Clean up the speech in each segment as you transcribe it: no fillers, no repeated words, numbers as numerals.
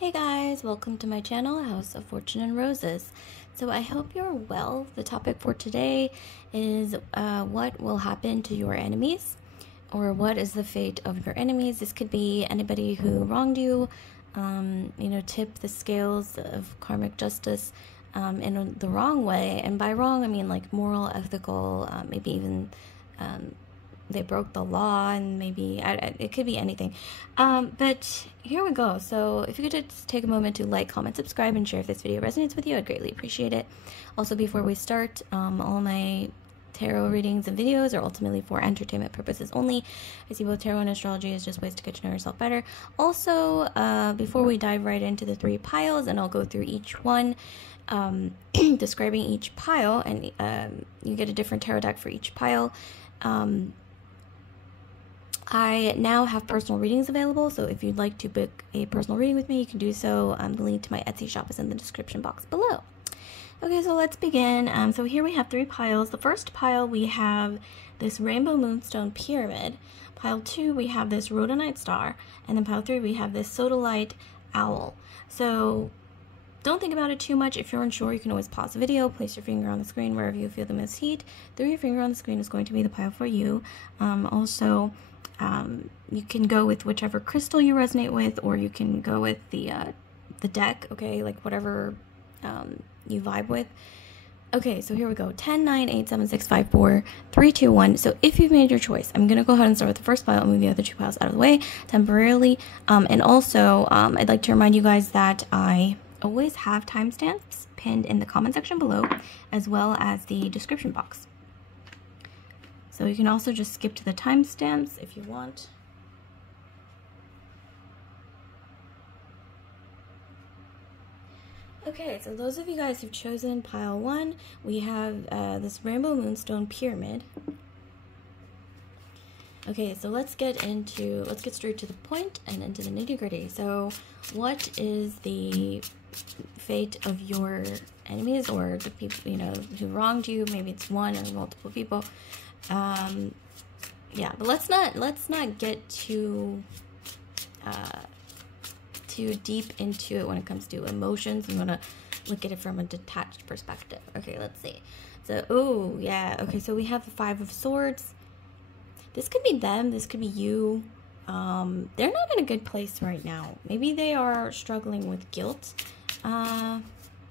Hey guys, welcome to my channel, House of Fortune and Roses. So I hope you're well. The topic for today is what will happen to your enemies, or what is the fate of your enemies. This could be anybody who wronged you, tip the scales of karmic justice in the wrong way. And by wrong, I mean like moral, ethical, maybe even they broke the law, and maybe it could be anything. But here we go. So if you could just take a moment to like, comment, subscribe, and share if this video resonates with you, I'd greatly appreciate it. Also, before we start, all my tarot readings and videos are ultimately for entertainment purposes only. I see both tarot and astrology as just ways to get to know yourself better. Also, before we dive right into the 3 piles, and I'll go through each one, describing each pile, and you get a different tarot deck for each pile. I now have personal readings available, so if you'd like to book a personal reading with me, you can do so. The link to my Etsy shop is in the description box below. Okay, so let's begin. So here we have 3 piles. The first pile, we have this rainbow moonstone pyramid. Pile 2, we have this rhodonite star. And then pile 3, we have this sodalite owl. So don't think about it too much. If you're unsure, you can always pause the video, place your finger on the screen wherever you feel the most heat. Through your finger on the screen is going to be the pile for you. You can go with whichever crystal you resonate with, or you can go with the deck, okay, like whatever you vibe with. Okay, so here we go. 10, 9, 8, 7, 6, 5, 4, 3, 2, 1. So if you've made your choice, I'm going to go ahead and start with the first pile and move the other 2 piles out of the way temporarily. And also, I'd like to remind you guys that I always have timestamps pinned in the comment section below, as well as the description box. So you can also just skip to the timestamps if you want. Okay, so those of you guys who've chosen pile 1, we have this rainbow moonstone pyramid. Okay, so let's get straight to the point and into the nitty-gritty. So what is the fate of your enemies, or the people, who wronged you? Maybe it's one or multiple people. Yeah, but let's not get too deep into it when it comes to emotions. I'm gonna look at it from a detached perspective. Okay, let's see. So, oh yeah, okay, so we have the 5 of Swords. This could be them, this could be you. They're not in a good place right now. Maybe they are struggling with guilt.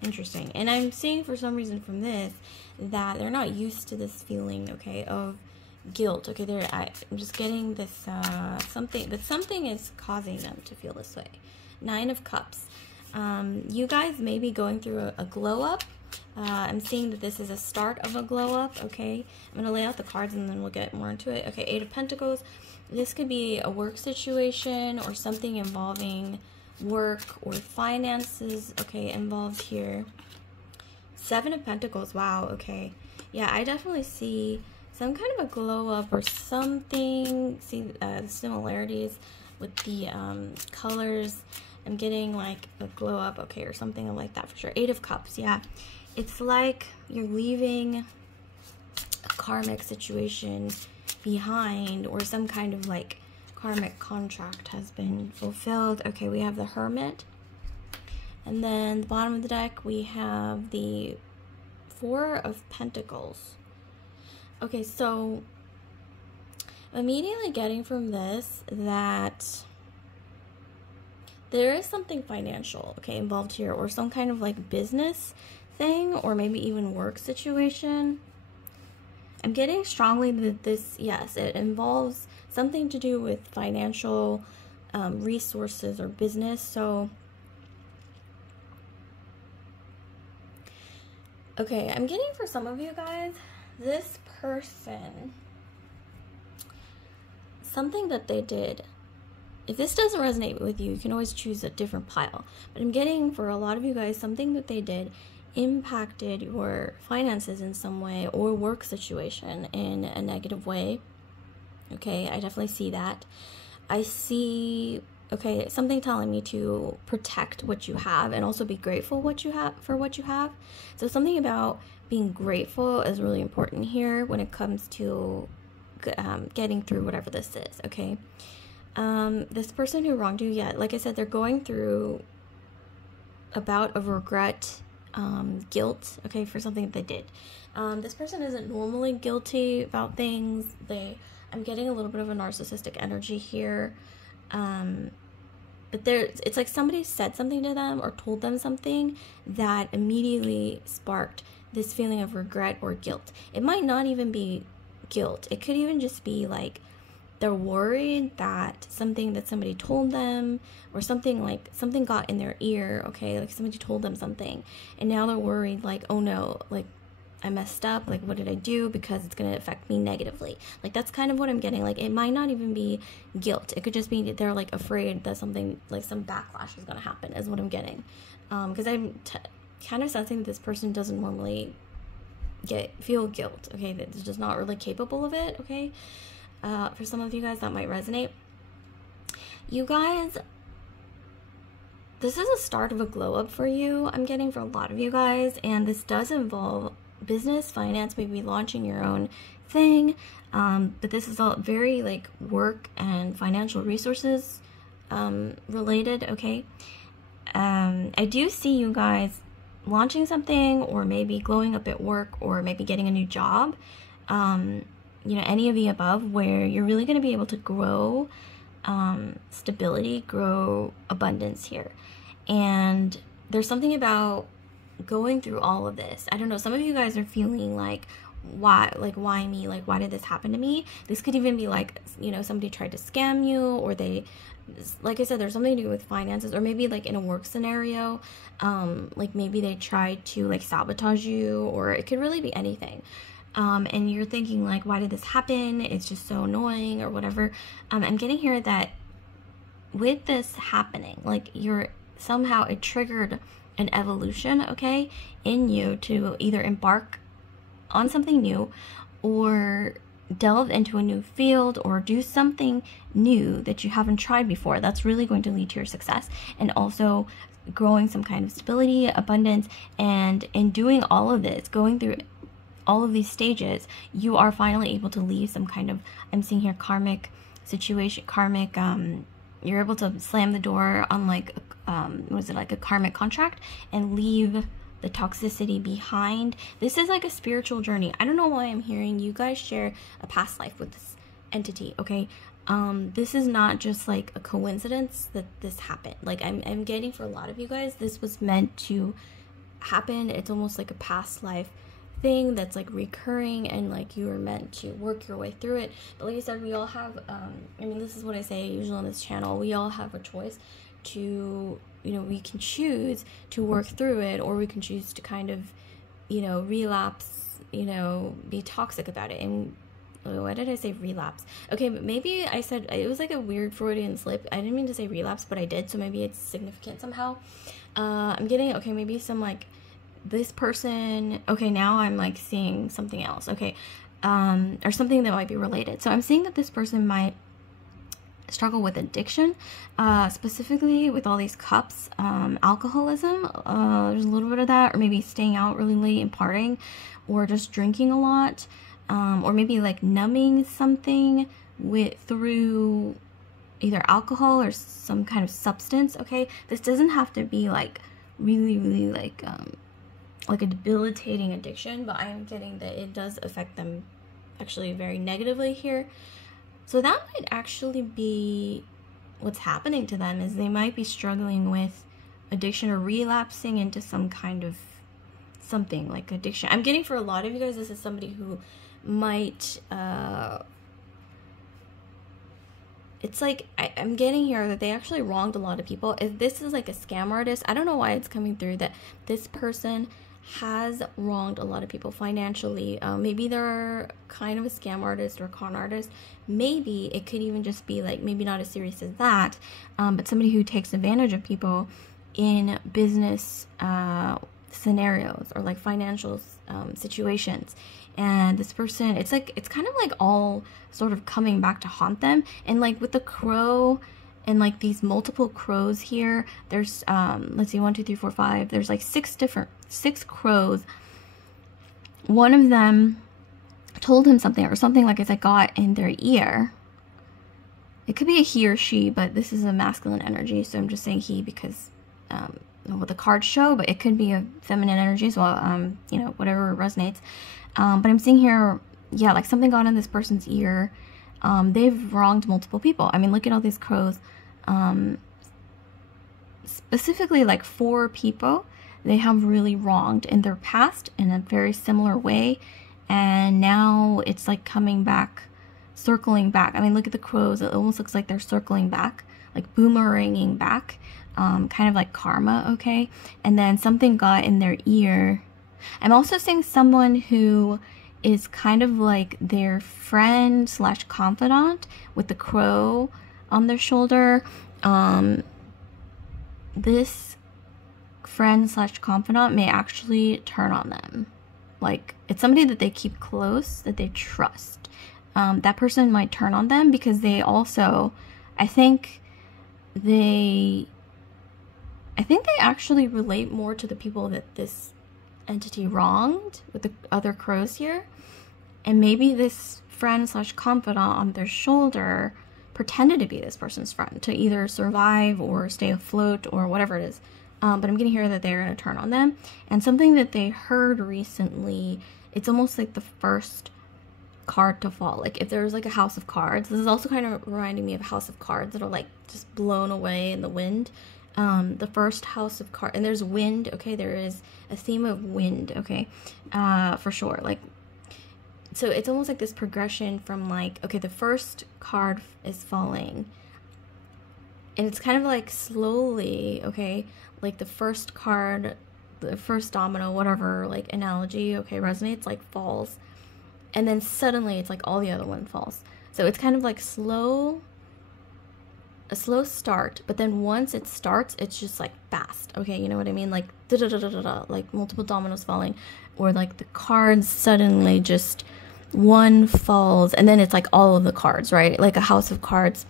Interesting. And I'm seeing for some reason from this that they're not used to this feeling, okay, of guilt. Okay, I'm just getting this something is causing them to feel this way. 9 of Cups. You guys may be going through a glow up. I'm seeing that this is a start of a glow up. Okay, I'm gonna lay out the cards and then we'll get more into it. Okay, 8 of Pentacles. This could be a work situation or something involving work or finances, okay, involved here. 7 of Pentacles. Wow, okay, yeah, I definitely see some kind of a glow up or something. See the similarities with the colors. I'm getting like a glow up, okay, or something like that for sure. 8 of Cups. Yeah, it's like you're leaving a karmic situation behind, or some kind of like karmic contract has been fulfilled. Okay, we have the Hermit, and then the bottom of the deck we have the 4 of Pentacles. Okay, so immediately getting from this that there is something financial, okay, involved here, or some kind of like business thing, or maybe even work situation. I'm getting strongly that this, yes, it involves something to do with financial resources or business. So, okay, I'm getting for some of you guys, this person, something that they did. If this doesn't resonate with you, you can always choose a different pile. But I'm getting for a lot of you guys, something that they did impacted your finances in some way, or work situation in a negative way. Okay, I definitely see that. I see, okay, something telling me to protect what you have and also be grateful for what you have. So something about being grateful is really important here when it comes to getting through whatever this is, okay? This person who wronged you, yeah, like I said, they're going through a bout of regret, guilt, okay, for something that they did. This person isn't normally guilty about things. I'm getting a little bit of a narcissistic energy here. But it's like somebody said something to them or told them something that immediately sparked this feeling of regret or guilt. It might not even be guilt. It could even just be like they're worried that something that somebody told them, or something got in their ear, okay, like somebody told them something, and now they're worried, like, oh no, like I messed up, like what did I do, because it's going to affect me negatively. Like that's kind of what I'm getting. Like it might not even be guilt. It could just be they're like afraid that something, like some backlash is going to happen, is what I'm getting. Because I'm kind of sensing that this person doesn't normally feel guilt, okay, that they're just not really capable of it, okay. For some of you guys that might resonate. You guys, this is a start of a glow up for you, I'm getting, for a lot of you guys, and this does involve business, finance, maybe launching your own thing, but this is all very like work and financial resources related, okay. I do see you guys launching something, or maybe glowing up at work, or maybe getting a new job, you know, any of the above, where you're really going to be able to grow stability, grow abundance here. And there's something about going through all of this. I don't know, some of you guys are feeling like, why me? Like, why did this happen to me? This could even be like, you know, somebody tried to scam you, or they, like I said, there's something to do with finances, or maybe like in a work scenario, like maybe they tried to like sabotage you, or it could really be anything. And you're thinking like, why did this happen? It's just so annoying, or whatever. I'm getting here that with this happening, like somehow it triggered an evolution, okay, in you to either embark on something new, or delve into a new field, or do something new that you haven't tried before. That's really going to lead to your success, and also growing some kind of stability, abundance. And in doing all of this, going through all of these stages, you are finally able to leave some kind of, I'm seeing here, karmic situation, you're able to slam the door on like, was it like a karmic contract, and leave the toxicity behind. This is like a spiritual journey. I don't know why I'm hearing you guys share a past life with this entity, okay? This is not just like a coincidence that this happened. Like I'm getting, for a lot of you guys, this was meant to happen. It's almost like a past life thing that's like recurring, and like you were meant to work your way through it. But like I said, we all have, I mean, this is what I say usually on this channel, we all have a choice to, you know, we can choose to work through it, or we can choose to kind of, you know, relapse, you know, be toxic about it. And why did I say relapse? Okay, but maybe I said, it was like a weird Freudian slip. I didn't mean to say relapse, but I did, so maybe it's significant somehow. I'm getting, okay, maybe some like, this person, okay, now I'm like seeing something else, okay, or something that might be related. So I'm seeing that this person might struggle with addiction, specifically with all these cups, alcoholism, there's a little bit of that, or maybe staying out really late and partying, or just drinking a lot, or maybe like numbing something through either alcohol or some kind of substance, okay. This doesn't have to be like really like a debilitating addiction, but I am getting that it does affect them actually very negatively here. So that might actually be what's happening to them, is they might be struggling with addiction, or relapsing into some kind of something like addiction. I'm getting, for a lot of you guys, this is somebody who might, it's like, I'm getting here that they actually wronged a lot of people. If this is like a scam artist, I don't know why it's coming through that this person has wronged a lot of people financially. Maybe they're kind of a scam artist or con artist. Maybe it could even just be like, maybe not as serious as that, but somebody who takes advantage of people in business scenarios, or like financial situations. And this person, it's like, it's kind of like all sort of coming back to haunt them. And like with the crow, and like these multiple crows here, there's let's see, 1 2 3 4 5, there's like six crows. One of them told him something, or something, like I said, got in their ear. It could be a he or she, but this is a masculine energy, so I'm just saying he, because what the cards show, but it could be a feminine energy as well, you know, whatever resonates. But I'm seeing here, yeah, like something got in this person's ear. They've wronged multiple people. I mean, look at all these crows. Specifically, like 4 people they have really wronged in their past in a very similar way. And now it's like coming back, circling back. I mean, look at the crows. It almost looks like they're circling back, like boomeranging back, kind of like karma, okay? And then something got in their ear. I'm also seeing someone who is kind of like their friend slash confidant with the crow on their shoulder. This friend slash confidant may actually turn on them. Like, it's somebody that they keep close, that they trust. That person might turn on them because they also, I think they actually relate more to the people that this entity wronged with the other crows here. And maybe this friend slash confidant on their shoulder pretended to be this person's friend to either survive or stay afloat or whatever it is. But I'm getting here that they're going to turn on them. And something that they heard recently, it's almost like the first card to fall. Like if there was like a house of cards, this is also kind of reminding me of a house of cards that are like just blown away in the wind. The first house of cards, and there's wind, okay? There is a theme of wind, okay? For sure. Like, so it's almost like this progression from like, okay, the first card is falling. And it's kind of like slowly, okay? Like the first card, the first domino, whatever, like analogy, okay, resonates, like falls. And then suddenly it's like all the other one falls. So it's kind of like a slow start, but then once it starts, it's just like fast, okay? You know what I mean? Like da-da-da-da-da-da, like multiple dominoes falling, or like the cards suddenly just one falls, and then it's like all of the cards, right? Like a house of cards,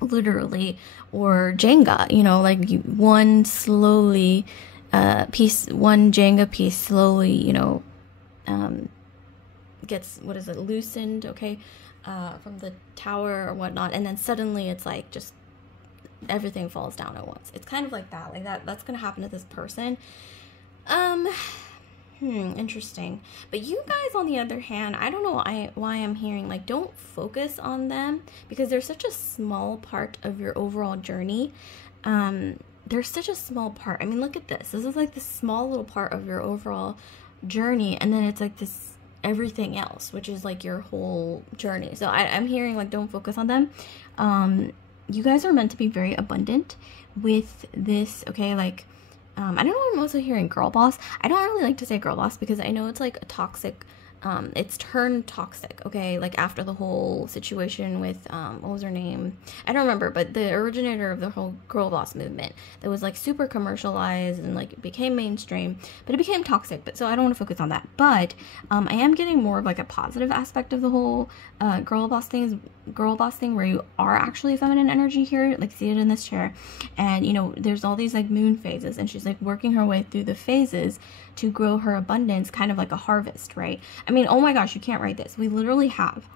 literally, or Jenga, you know, like one slowly one Jenga piece slowly, you know, gets, what is it, loosened, okay, from the tower or whatnot, and then suddenly it's like just everything falls down at once. It's kind of like that, that's gonna happen to this person. Interesting. But you guys, on the other hand, I don't know why I'm hearing like don't focus on them, because they're such a small part of your overall journey. They're such a small part. I mean, look at this. This is like this small little part of your overall journey, and then it's like this everything else, which is like your whole journey. So I'm hearing like don't focus on them. You guys are meant to be very abundant with this, okay? Like I don't know, I'm also hearing girl boss. I don't really like to say girl boss because I know it's like a toxic, it's turned toxic, okay? Like after the whole situation with, what was her name? I don't remember, but the originator of the whole girl boss movement that was like super commercialized and like it became mainstream, but it became toxic. But so I don't want to focus on that. But I am getting more of like a positive aspect of the whole girl boss thing where you are actually feminine energy here, like see it in this chair. And you know, there's all these like moon phases, and she's like working her way through the phases to grow her abundance, kind of like a harvest, right? I mean, oh my gosh, you can't write this. We literally have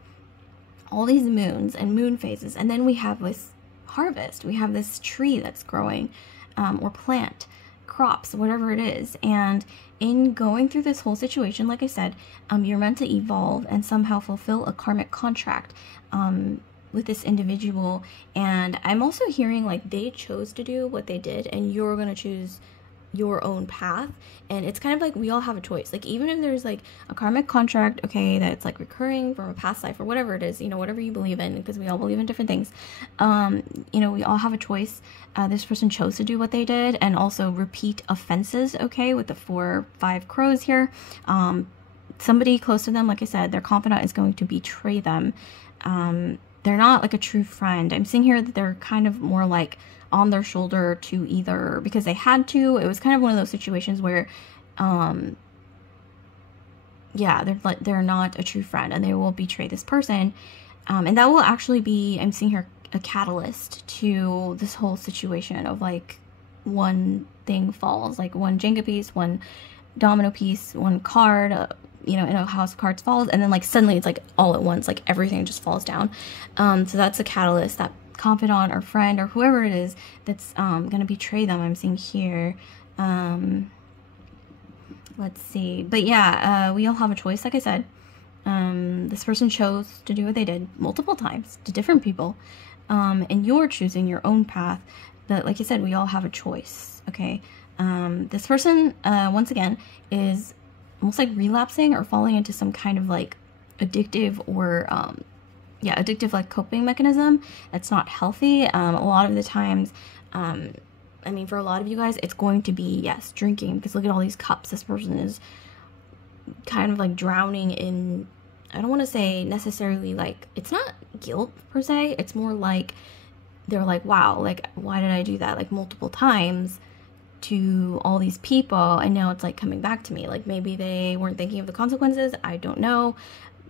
all these moons and moon phases, and then we have this harvest. We have this tree that's growing, or plant, crops, whatever it is. And in going through this whole situation, like I said, you're meant to evolve and somehow fulfill a karmic contract with this individual. And I'm also hearing like they chose to do what they did, and you're going to choose your own path. And it's kind of like we all have a choice. Like even if there's like a karmic contract, okay, that's like recurring from a past life or whatever it is, you know, whatever you believe in, because we all believe in different things, you know, we all have a choice. This person chose to do what they did, and also repeat offenses, okay, with the 4 or 5 crows here. Somebody close to them, like I said, their confidant is going to betray them. They're not like a true friend. I'm seeing here that they're kind of more like on their shoulder to either because they had to. It was kind of one of those situations where yeah, they're not a true friend, and they will betray this person, and that will actually be, I'm seeing here, a catalyst to this whole situation of like one thing falls, like one Jenga piece, one domino piece, one card, you know, in a house of cards falls, and then like suddenly it's like all at once, like everything just falls down. So that's a catalyst that confidant or friend or whoever it is that's going to betray them. I'm seeing here. Let's see. But yeah, we all have a choice, like I said. This person chose to do what they did multiple times to different people. And you're choosing your own path. But like I said, we all have a choice, okay? This person, once again, is almost like relapsing or falling into some kind of like addictive or, addictive like coping mechanism that's not healthy. A lot of the times, I mean, for a lot of you guys, it's going to be, yes, drinking, because look at all these cups. This person is kind of like drowning in, I don't want to say necessarily like, it's not guilt per se. It's more like, they're like, wow, like, why did I do that like multiple times to all these people? And now it's like coming back to me. Like maybe they weren't thinking of the consequences. I don't know.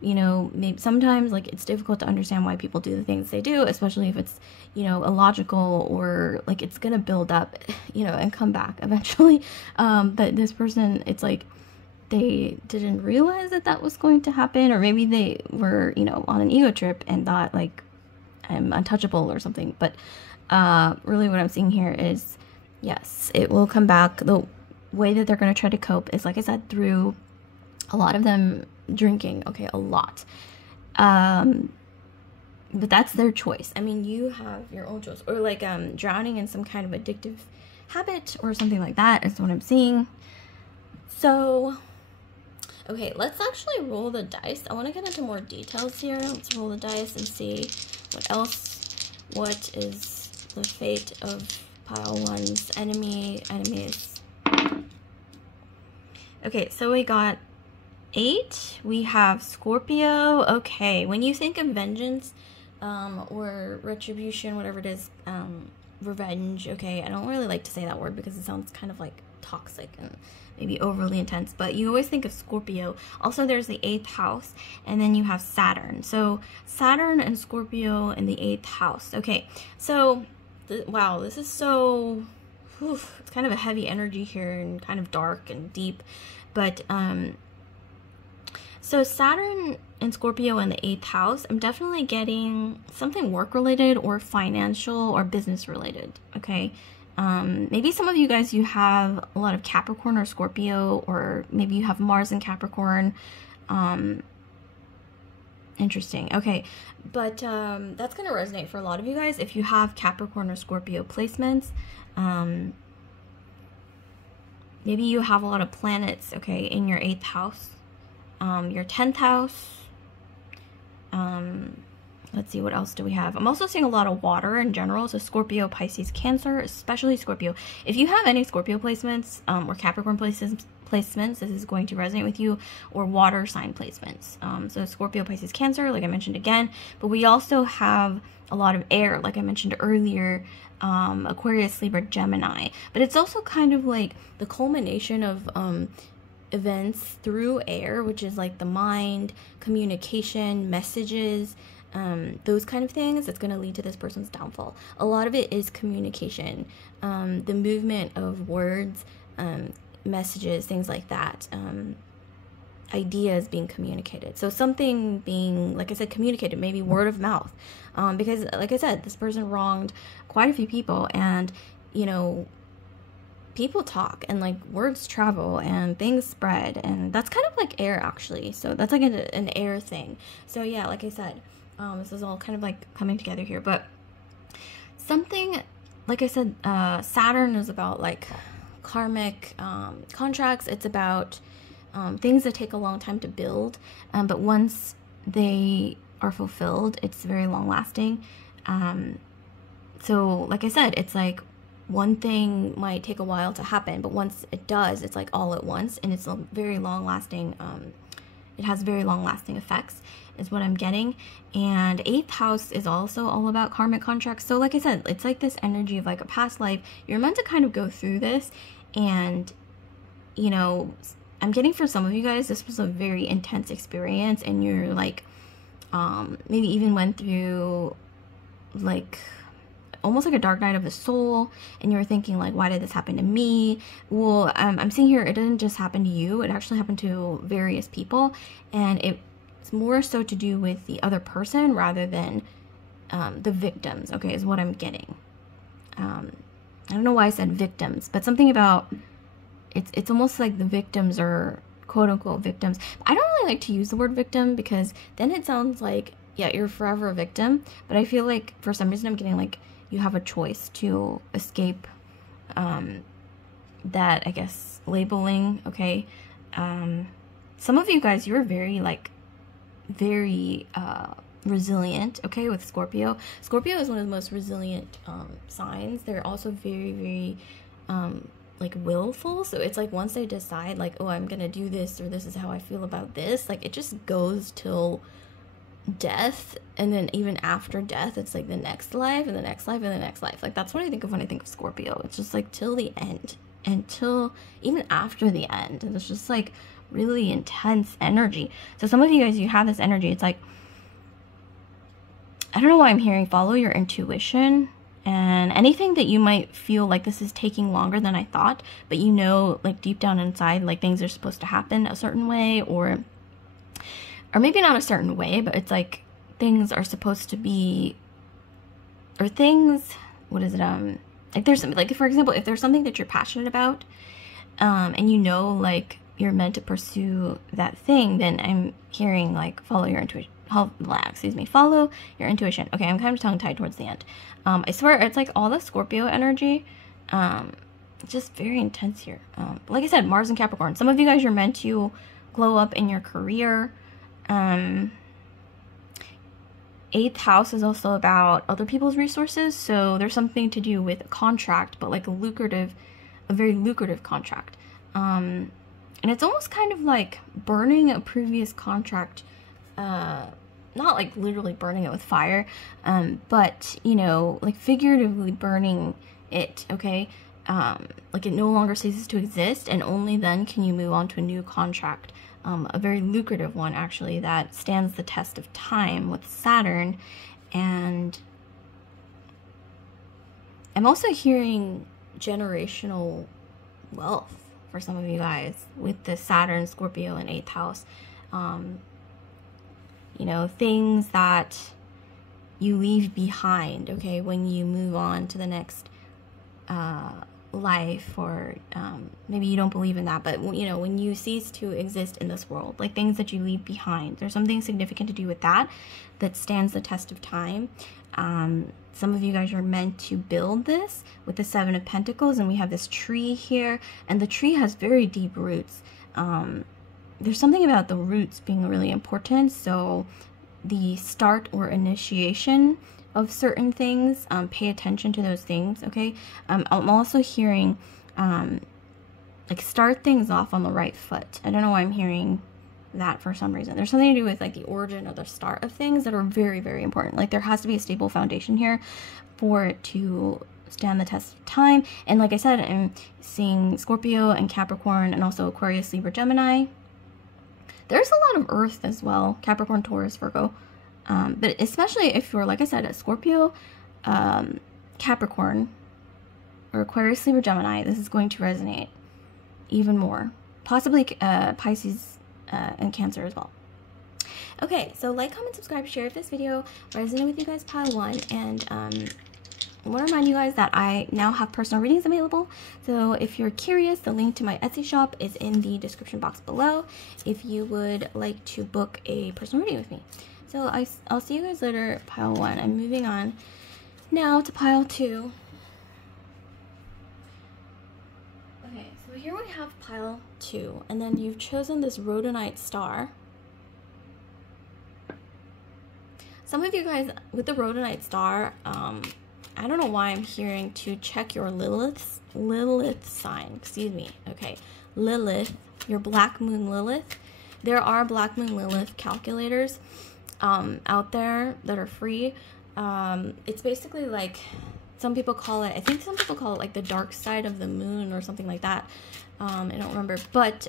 You know, maybe sometimes like it's difficult to understand why people do the things they do, especially if it's, you know, illogical or like it's gonna build up, you know, and come back eventually. But this person, it's like they didn't realize that that was going to happen, or maybe they were, you know, on an ego trip and thought like I'm untouchable or something. But really what I'm seeing here is, yes, it will come back. The way that they're going to try to cope is, like I said, through a lot of them drinking, okay, a lot. But that's their choice. I mean, you have your own choice. Or like drowning in some kind of addictive habit or something like that is what I'm seeing. So, okay, let's actually roll the dice. I want to get into more details here. Let's roll the dice and see what else. What is the fate of pile one's enemies? Okay, so we got 8. We have Scorpio. Okay, when you think of vengeance or retribution, whatever it is, revenge, okay, I don't really like to say that word because it sounds kind of like toxic and maybe overly intense, but you always think of Scorpio. Also, there's the 8th house, and then you have Saturn. So Saturn and Scorpio in the 8th house. Okay, so wow, this is so, it's kind of a heavy energy here and kind of dark and deep. But so Saturn and Scorpio in the 8th house, I'm definitely getting something work related or financial or business related. Okay. Maybe some of you guys, you have a lot of Capricorn or Scorpio, or maybe you have Mars in Capricorn. Interesting. Okay. But that's going to resonate for a lot of you guys if you have Capricorn or Scorpio placements. Maybe you have a lot of planets, okay, in your 8th house. Your 10th house. Let's see, what else do we have? I'm also seeing a lot of water in general. So Scorpio, Pisces, Cancer, especially Scorpio. If you have any Scorpio placements or Capricorn placements, this is going to resonate with you, or water sign placements. So Scorpio, Pisces, Cancer, like I mentioned again. But we also have a lot of air, like I mentioned earlier, Aquarius, Libra, Gemini. But it's also kind of like the culmination of events through air, which is like the mind, communication, messages, those kind of things that's going to lead to this person's downfall. A lot of it is communication, the movement of words, messages, things like that, ideas being communicated. So something being, like I said, communicated, maybe word of mouth, because like I said, this person wronged quite a few people, and you know, people talk and like words travel and things spread, and that's kind of like air actually. So that's like an air thing. So yeah, like I said, this is all kind of like coming together here. But something, like I said, Saturn is about like karmic contracts. It's about things that take a long time to build, but once they are fulfilled, it's very long lasting. So like I said, it's like one thing might take a while to happen, but once it does, it's like all at once, and it's a very long lasting, it has very long lasting effects is what I'm getting. And 8th house is also all about karmic contracts. So like I said, it's like this energy of like a past life. You're meant to kind of go through this, and you know, I'm getting for some of you guys, this was a very intense experience, and you're like, maybe even went through like almost like a dark night of the soul, and you're thinking like, why did this happen to me? Well, I'm seeing here, it didn't just happen to you, it actually happened to various people, and it's more so to do with the other person rather than the victims, okay, is what I'm getting. I don't know why I said victims, but something about, it's almost like the victims are quote-unquote victims. I don't really like to use the word victim because then it sounds like, yeah, you're forever a victim, but I feel like for some reason I'm getting like you have a choice to escape that, I guess, labeling, okay? Some of you guys, you're very resilient, okay, with Scorpio. Scorpio is one of the most resilient signs. They're also very, very like willful. So it's like once they decide like, oh, I'm gonna do this, or this is how I feel about this, like it just goes till death. And then even after death, it's like the next life and the next life and the next life. Like that's what I think of when I think of Scorpio. It's just like till the end, until even after the end. And it's just like really intense energy. So some of you guys, you have this energy. It's like, I don't know why I'm hearing follow your intuition, and anything that you might feel like this is taking longer than I thought, but you know, like deep down inside, like things are supposed to happen a certain way, or maybe not a certain way, but it's like things are supposed to be, or things, what is it, like there's something, like for example, if there's something that you're passionate about, and you know, like you're meant to pursue that thing, then I'm hearing like follow your intuition. Follow your intuition. Okay, I'm kind of tongue-tied towards the end. I swear, it's like all the Scorpio energy, just very intense here. Like I said, Mars and Capricorn. Some of you guys, you're meant to glow up in your career. 8th house is also about other people's resources, so there's something to do with a contract, but like a very lucrative contract. And it's almost kind of like burning a previous contract, not like literally burning it with fire, but, you know, like figuratively burning it, okay? Like it no longer ceases to exist, and only then can you move on to a new contract. A very lucrative one, actually, that stands the test of time with Saturn. And I'm also hearing generational wealth for some of you guys with the Saturn, Scorpio, and 8th house. You know, things that you leave behind, okay, when you move on to the next life, or maybe you don't believe in that, but you know, when you cease to exist in this world, like things that you leave behind, there's something significant to do with that stands the test of time. Some of you guys are meant to build this with the 7 of Pentacles, and we have this tree here, and the tree has very deep roots. There's something about the roots being really important, so the start or initiation of certain things, pay attention to those things, okay? I'm also hearing, like, start things off on the right foot. I don't know why I'm hearing that for some reason. There's something to do with, like, the origin or the start of things that are very, very important. Like, there has to be a stable foundation here for it to stand the test of time. And like I said, I'm seeing Scorpio and Capricorn, and also Aquarius, Libra, Gemini. There's a lot of Earth as well, Capricorn, Taurus, Virgo. But especially if you're, like I said, a Scorpio, Capricorn, or Aquarius, Libra, Gemini, this is going to resonate even more. Possibly Pisces and Cancer as well. Okay, so like, comment, subscribe, share if this video resonated with you guys, pile 1. And I want to remind you guys that I now have personal readings available. So if you're curious, the link to my Etsy shop is in the description box below if you would like to book a personal reading with me. So I'll see you guys later, pile 1. I'm moving on now to pile 2. Okay, so here we have pile 2, and then you've chosen this rhodonite star. Some of you guys with the rhodonite star, I don't know why I'm hearing to check your Lilith sign, excuse me. Okay, Lilith, your Black Moon Lilith. There are Black Moon Lilith calculators out there that are free. It's basically like, some people call it, I think some people call it like the dark side of the moon or something like that. I don't remember, but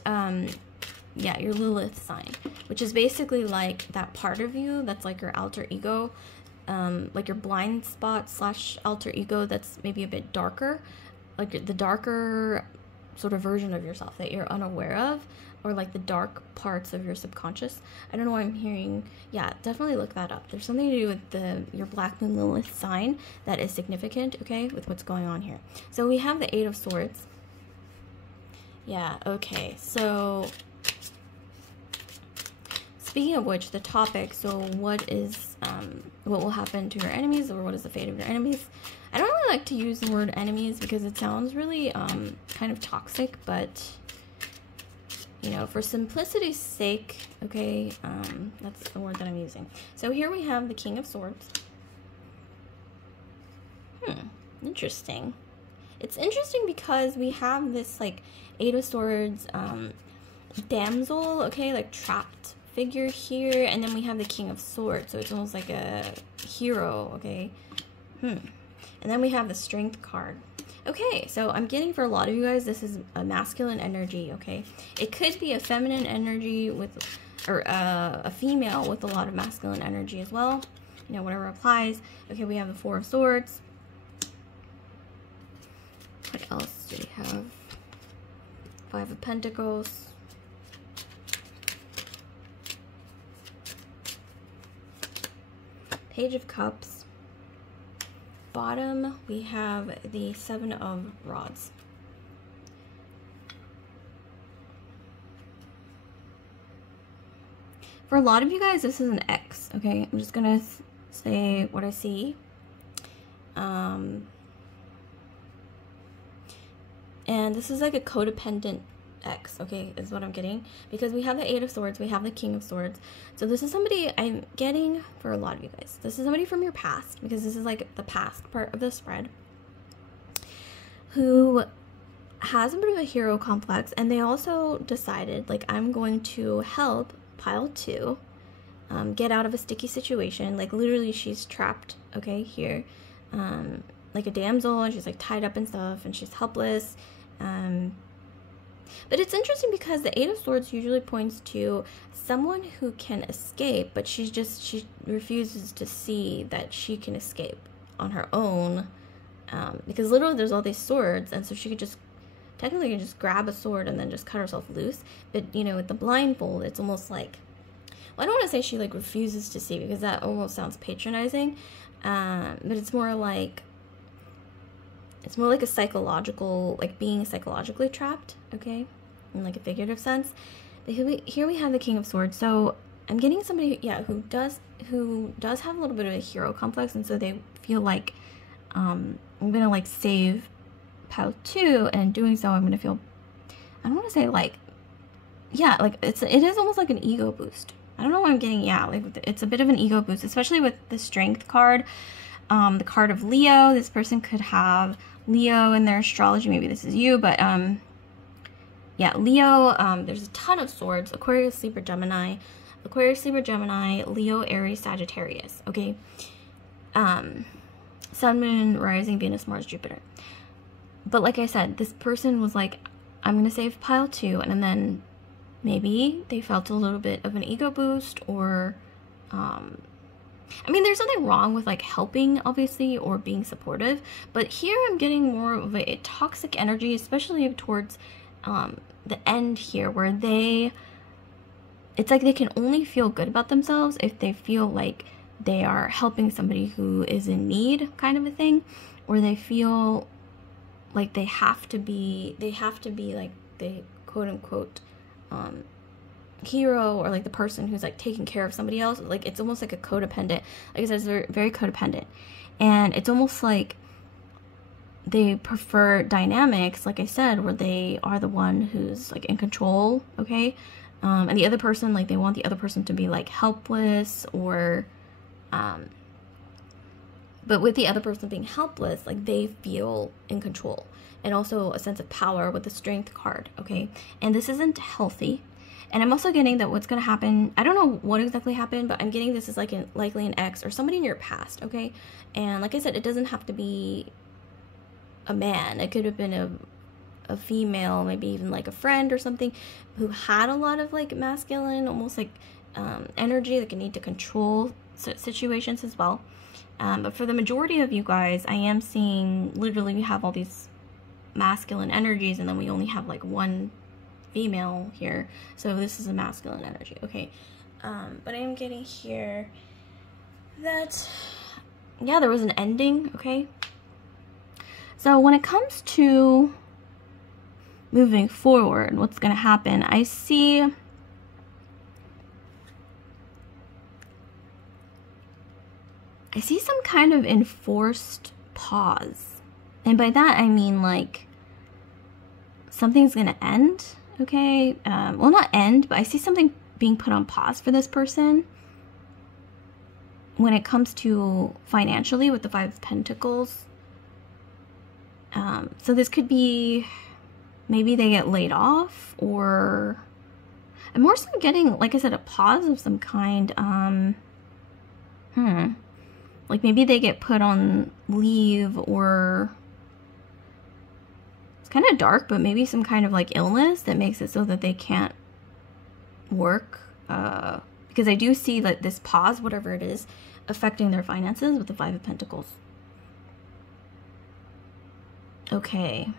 yeah, your Lilith sign, which is basically like that part of you that's like your alter ego, like your blind spot / alter ego that's maybe a bit darker, like the darker sort of version of yourself that you're unaware of, or like the dark parts of your subconscious. I don't know why I'm hearing, yeah, definitely look that up. There's something to do with your Black Moon Lilith sign that is significant, okay, with what's going on here. So we have the Eight of Swords. Yeah, okay, so speaking of which, the topic, so what will happen to your enemies, or what is the fate of your enemies? I don't really like to use the word enemies because it sounds really kind of toxic, but you know, for simplicity's sake, okay, that's the word that I'm using. So here we have the King of Swords. Interesting. It's interesting because we have this like Eight of Swords damsel, okay, like trapped figure here, and then we have the King of Swords, so it's almost like a hero, okay. And then we have the Strength card. Okay, so I'm getting for a lot of you guys, this is a masculine energy, okay? It could be a feminine energy with, or a female with a lot of masculine energy as well. You know, whatever applies. Okay, we have the Four of Swords. What else do we have? Five of Pentacles. Page of Cups. Bottom, we have the Seven of Rods. For a lot of you guys, this is an X, okay? I'm just gonna say what I see. And this is like a codependent X, okay, is what I'm getting, because we have the Eight of Swords, we have the King of Swords. So this is somebody I'm getting for a lot of you guys. This is somebody from your past, because this is like the past part of the spread, who has a bit of a hero complex, and they also decided, like, I'm going to help pile 2 get out of a sticky situation. Like, literally she's trapped, okay, here, like a damsel, and she's like tied up and stuff, and she's helpless. But it's interesting because the Eight of Swords usually points to someone who can escape, but she refuses to see that she can escape on her own, because literally there's all these swords, and so she could just technically just grab a sword and then just cut herself loose. But you know, with the blindfold, it's almost like, well, I don't want to say she like refuses to see, because that almost sounds patronizing, but it's more like a psychological, like being psychologically trapped, okay, in like a figurative sense. But here we have the King of Swords. So I'm getting somebody, yeah, who does have a little bit of a hero complex, and so they feel like I'm gonna like save pile 2, and in doing so I'm gonna feel, I don't want to say like, yeah, like it is almost like an ego boost. I don't know what I'm getting. Yeah, like it's a bit of an ego boost, especially with the Strength card. The card of Leo. This person could have Leo in their astrology. Maybe this is you, but yeah, Leo. There's a ton of swords. Aquarius, Libra, Gemini. Aquarius, Libra, Gemini. Leo, Aries, Sagittarius. Okay. Sun, Moon, Rising, Venus, Mars, Jupiter. But like I said, this person was like, I'm gonna save pile 2, and then maybe they felt a little bit of an ego boost, or I mean, there's nothing wrong with like helping, obviously, or being supportive, but here I'm getting more of a toxic energy, especially towards the end here, where it's like they can only feel good about themselves if they feel like they are helping somebody who is in need, kind of a thing, or they feel like they have to be like the quote-unquote hero, or like the person who's like taking care of somebody else. Like it's almost like a codependent, like I said, it's very, very codependent, and it's almost like they prefer dynamics, like I said, where they are the one who's like in control, okay, and the other person, like they want the other person to be like helpless, or but with the other person being helpless, like they feel in control, and also a sense of power with the Strength card, okay, and this isn't healthy. And I'm also getting that what's going to happen, I don't know what exactly happened, but I'm getting this is like likely an ex or somebody in your past, okay? And like I said, it doesn't have to be a man. It could have been a female, maybe even like a friend or something, who had a lot of like masculine, almost like energy that can need to control situations as well. But for the majority of you guys, I am seeing, literally we have all these masculine energies, and then we only have like one female here, so this is a masculine energy, okay? But I am getting here that, yeah, there was an ending, okay? So when it comes to moving forward, what's going to happen, I see some kind of enforced pause. And by that, I mean, like, something's going to end, okay? Well, not end, but I see something being put on pause for this person when it comes to financially with the Five of Pentacles. So this could be, maybe they get laid off, or I'm more so getting, like I said, a pause of some kind. Like maybe they get put on leave, or it's kind of dark, but maybe some kind of like illness that makes it so that they can't work. Because I do see that this pause, whatever it is, affecting their finances with the Five of Pentacles. Okay.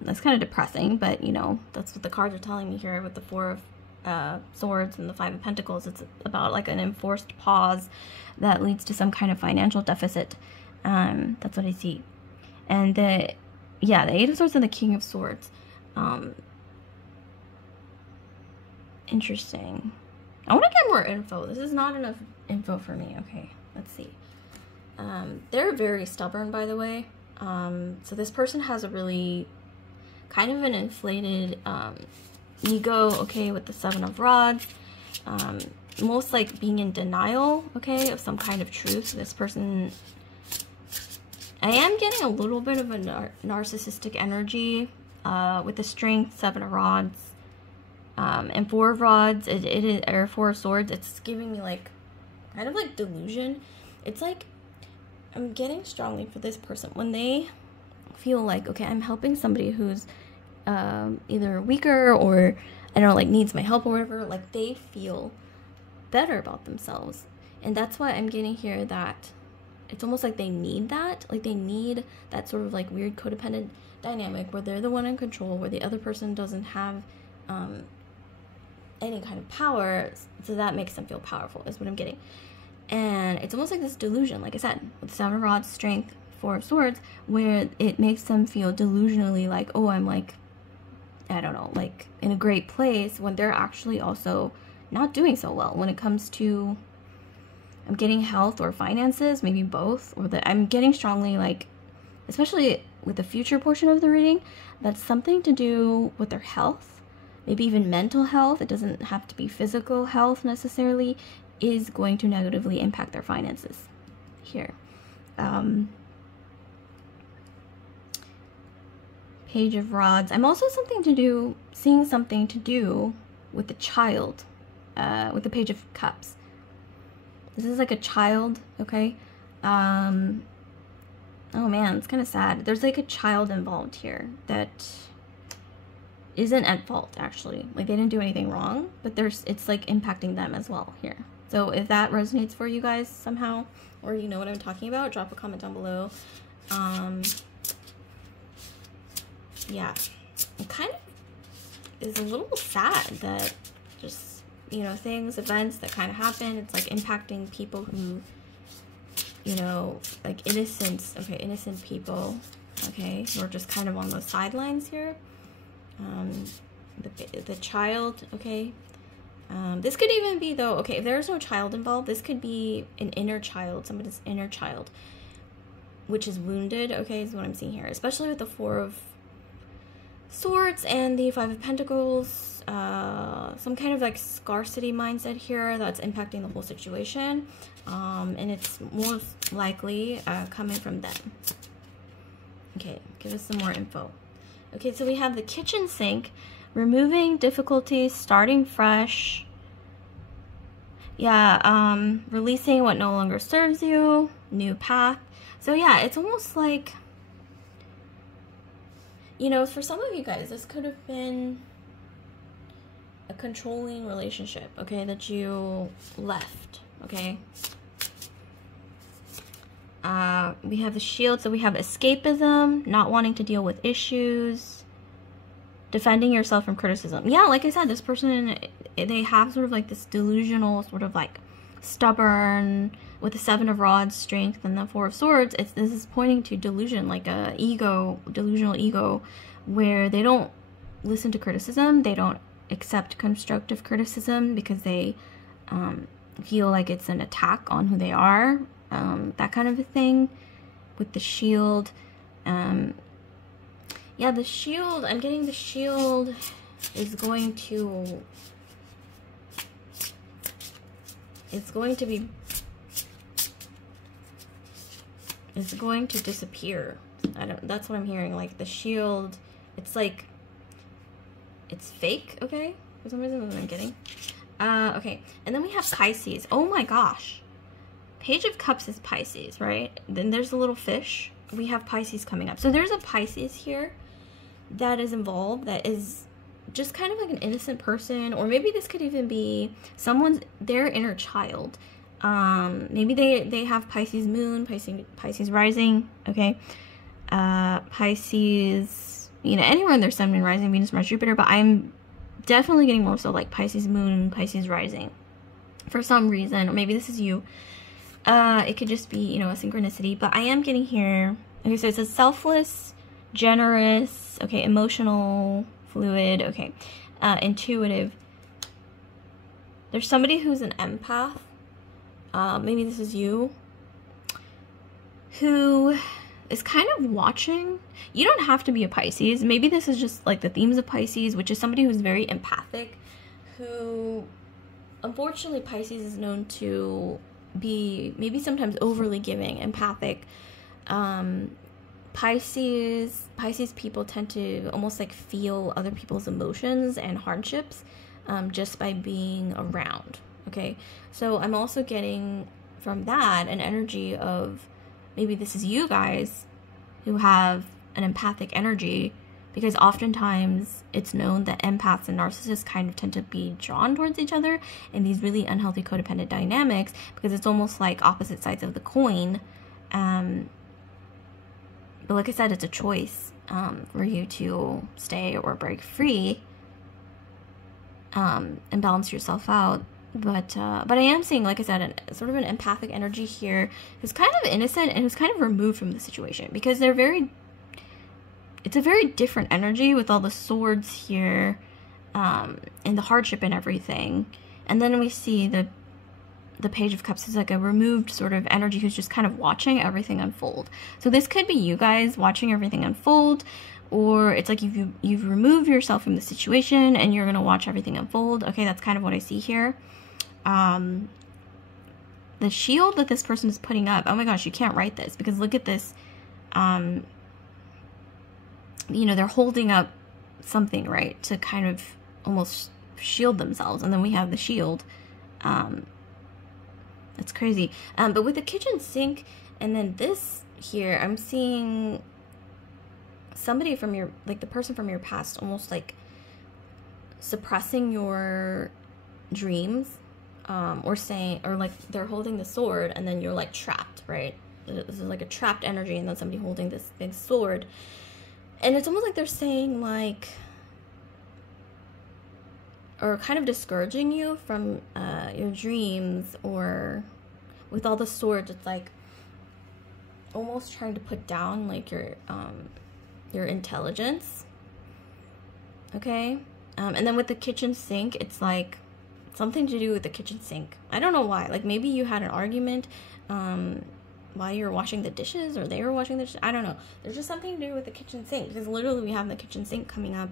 That's kind of depressing, but you know, that's what the cards are telling me here with the Four of Swords and the Five of Pentacles. It's about like an enforced pause that leads to some kind of financial deficit. That's what I see. And the Eight of Swords and the King of Swords. Interesting. I want to get more info. This is not enough info for me. Okay, let's see. They're very stubborn, by the way. So this person has a really kind of an inflated ego, okay, with the Seven of Rods. Most like being in denial, okay, of some kind of truth. This person, I am getting a little bit of a narcissistic energy with the Strength, Seven of Rods, and Four of Rods. It is, or Four of Swords. It's giving me like kind of like delusion. It's like I'm getting strongly for this person when they feel like, okay, I'm helping somebody who's either weaker or I don't know, like needs my help or whatever. Like they feel better about themselves, and that's why I'm getting here that it's almost like they need that, like they need that sort of like weird codependent dynamic where they're the one in control, where the other person doesn't have any kind of power, so that makes them feel powerful is what I'm getting. And it's almost like this delusion, like I said, with Seven of Rods, Strength, Four of Swords, where it makes them feel delusionally like, oh, I'm like, I don't know, like in a great place, when they're actually also not doing so well when it comes to, I'm getting health or finances, maybe both, or that I'm getting strongly like, especially with the future portion of the reading, that's something to do with their health, maybe even mental health. It doesn't have to be physical health necessarily, is going to negatively impact their finances here. Page of Rods. I'm also seeing something to do with the child, with the Page of Cups. This is like a child, okay? Oh man, it's kind of sad. There's like a child involved here that isn't at fault, actually. Like they didn't do anything wrong, but it's like impacting them as well here. So if that resonates for you guys somehow, or you know what I'm talking about, drop a comment down below. Yeah, it kind of is a little sad that just, you know, events that kind of happen, it's like impacting people who, you know, like innocent people, okay, who are just kind of on the sidelines here. The child, okay. This could even be, though, okay, if there's no child involved, this could be an inner child, somebody's inner child, which is wounded, okay, is what I'm seeing here, especially with the Four of Swords and the Five of Pentacles. Some kind of like scarcity mindset here that's impacting the whole situation, and it's most likely coming from them. Okay, give us some more info. Okay, so we have the kitchen sink, removing difficulties, starting fresh. Yeah, releasing what no longer serves you, new path. So yeah, it's almost like, you know, for some of you guys, this could have been a controlling relationship, okay, that you left, okay? We have the shield, so we have escapism, not wanting to deal with issues, defending yourself from criticism. Yeah, like I said, this person, they have sort of like this delusional, sort of like stubborn, with the 7 of Rods, strength, and the 4 of Swords. This is pointing to delusion, like a delusional ego, where they don't listen to criticism, they don't accept constructive criticism because they feel like it's an attack on who they are, that kind of a thing. With the shield, yeah, the shield, I'm getting the shield is going to, it's going to disappear. That's what I'm hearing. Like the shield, it's like, it's fake, okay? For some reason, that's what I'm getting. Okay, and then we have Pisces. Oh my gosh. Page of Cups is Pisces, right? Then there's a little fish. We have Pisces coming up. So there's a Pisces here that is involved, that is just kind of like an innocent person, or maybe this could even be their inner child. Maybe they have Pisces moon, Pisces rising, okay? Pisces, you know, anywhere in their sun, moon, rising, Venus, Mars, Jupiter, but I'm definitely getting more so like Pisces moon, Pisces rising for some reason, or maybe this is you. It could just be, you know, a synchronicity, but I am getting here. Okay, so it says selfless, generous, okay, emotional, fluid, okay, intuitive. There's somebody who's an empath. Maybe this is you, who is kind of watching. You don't have to be a Pisces. Maybe this is just like the themes of Pisces, which is somebody who's very empathic, who, unfortunately, Pisces is known to be maybe sometimes overly giving, empathic. Pisces people tend to almost like feel other people's emotions and hardships just by being around. Okay, so I'm also getting from that an energy of maybe this is you guys who have an empathic energy, because oftentimes it's known that empaths and narcissists kind of tend to be drawn towards each other in these really unhealthy codependent dynamics, because it's almost like opposite sides of the coin. But like I said, it's a choice for you to stay or break free and balance yourself out. But I am seeing, like I said, sort of an empathic energy here who's kind of innocent and who's kind of removed from the situation, because it's a very different energy with all the swords here and the hardship and everything. And then we see the Page of Cups is like a removed sort of energy who's just kind of watching everything unfold. So this could be you guys watching everything unfold, or it's like you've removed yourself from the situation and you're going to watch everything unfold. Okay, that's kind of what I see here. The shield that this person is putting up, oh my gosh, you can't write this, because look at this. You know, they're holding up something, right, to kind of almost shield themselves. And then we have the shield. That's crazy. But with the kitchen sink and then this here, I'm seeing somebody from your, like the person from your past, almost like suppressing your dreams, or saying, or like they're holding the sword and then you're like trapped, right? This is like a trapped energy, and then somebody holding this big sword. And it's almost like they're saying like, or kind of discouraging you from your dreams, or with all the swords, it's like almost trying to put down like your intelligence. Okay, and then with the kitchen sink, it's like something to do with the kitchen sink. I don't know why. Like maybe you had an argument while you were washing the dishes, or they were washing the dishes. I don't know. There's just something to do with the kitchen sink, because literally we have the kitchen sink coming up.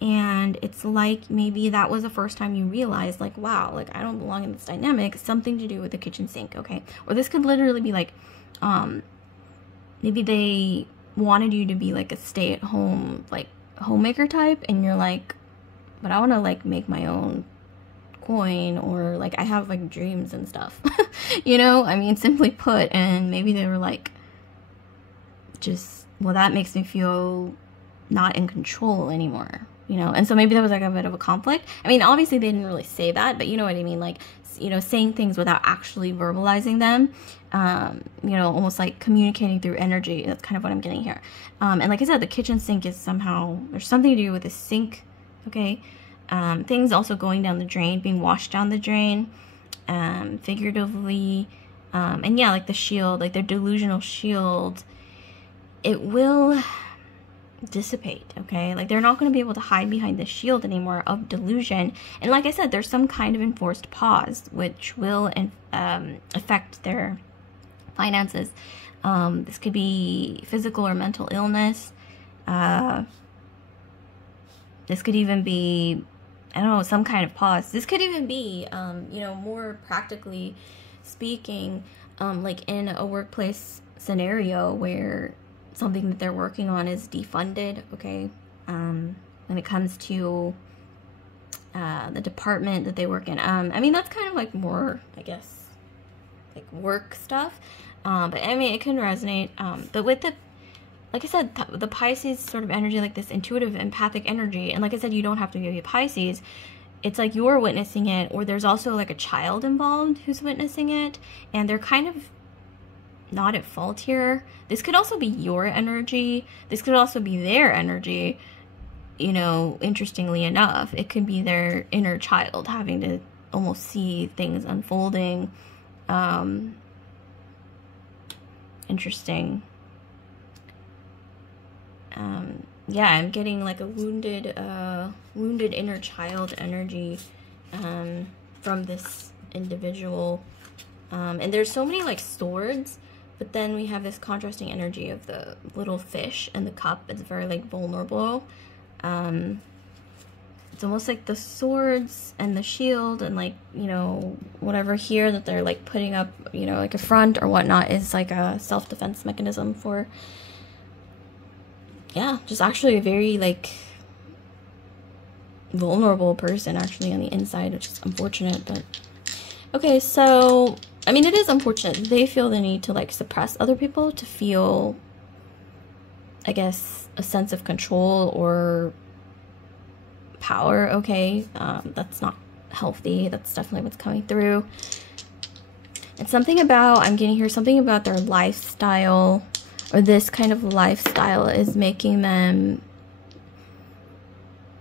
And it's like maybe that was the first time you realized, like, wow, like, I don't belong in this dynamic. Something to do with the kitchen sink, okay? Or this could literally be like, maybe they wanted you to be like a stay-at-home, like, homemaker type. And you're like, but I want to, like, make my own coin, or, like, I have, like, dreams and stuff. You know? I mean, simply put. And maybe they were like, just, well, that makes me feel not in control anymore. you know, and so maybe there was like a bit of a conflict. I mean, obviously they didn't really say that, but you know what I mean, like, you know, saying things without actually verbalizing them, you know, almost like communicating through energy. That's kind of what I'm getting here. And like I said, the kitchen sink is somehow, there's something to do with the sink, okay? Things also going down the drain, being washed down the drain, figuratively, and yeah, like the shield, like their delusional shield, it will dissipate, okay? Like they're not going to be able to hide behind the shield anymore of delusion. And like I said, there's some kind of enforced pause which will affect their finances. This could be physical or mental illness. This could even be, I don't know, some kind of pause. This could even be, you know, more practically speaking, like in a workplace scenario where something that they're working on is defunded, okay? When it comes to the department that they work in. I mean, that's kind of like more, I guess, like work stuff. But I mean, it can resonate. But with the, like I said, the Pisces sort of energy, like this intuitive, empathic energy, and like I said, you don't have to be a Pisces. It's like you're witnessing it, or there's also like a child involved who's witnessing it, and they're kind of not at fault here. This could also be your energy. This could also be their energy. You know, interestingly enough, it could be their inner child having to almost see things unfolding. Interesting. Yeah, I'm getting like a wounded inner child energy from this individual. And there's so many like swords, but then we have this contrasting energy of the little fish and the cup. It's very like vulnerable. It's almost like the swords and the shield and like, you know, whatever here that they're like putting up, you know, like a front or whatnot is like a self-defense mechanism for, yeah, just actually a very like vulnerable person actually on the inside, which is unfortunate. But okay, so I mean, it is unfortunate. They feel the need to like suppress other people to feel, I guess, a sense of control or power. Okay, that's not healthy. That's definitely what's coming through. And something about, I'm getting here, something about their lifestyle, or this kind of lifestyle is making them,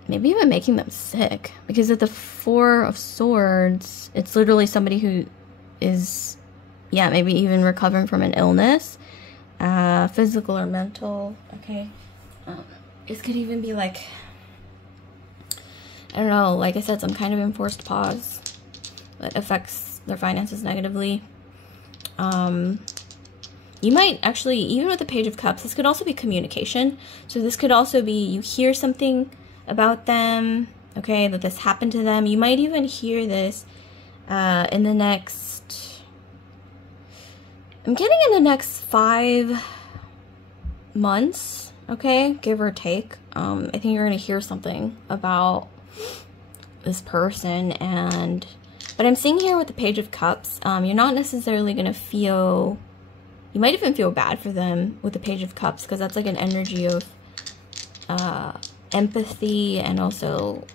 maybe even making them sick. Because of the Four of Swords, it's literally somebody who is, yeah, maybe even recovering from an illness, physical or mental, okay? This could even be like, I don't know, like I said, some kind of enforced pause that affects their finances negatively. You might actually, even with the Page of Cups, this could also be communication. So this could also be, you hear something about them, okay, that this happened to them. You might even hear this in the next, I'm getting in the next 5 months, okay, give or take. I think you're going to hear something about this person, and but I'm seeing here with the Page of Cups, you're not necessarily going to feel, you might even feel bad for them with the Page of Cups, because that's like an energy of empathy, and also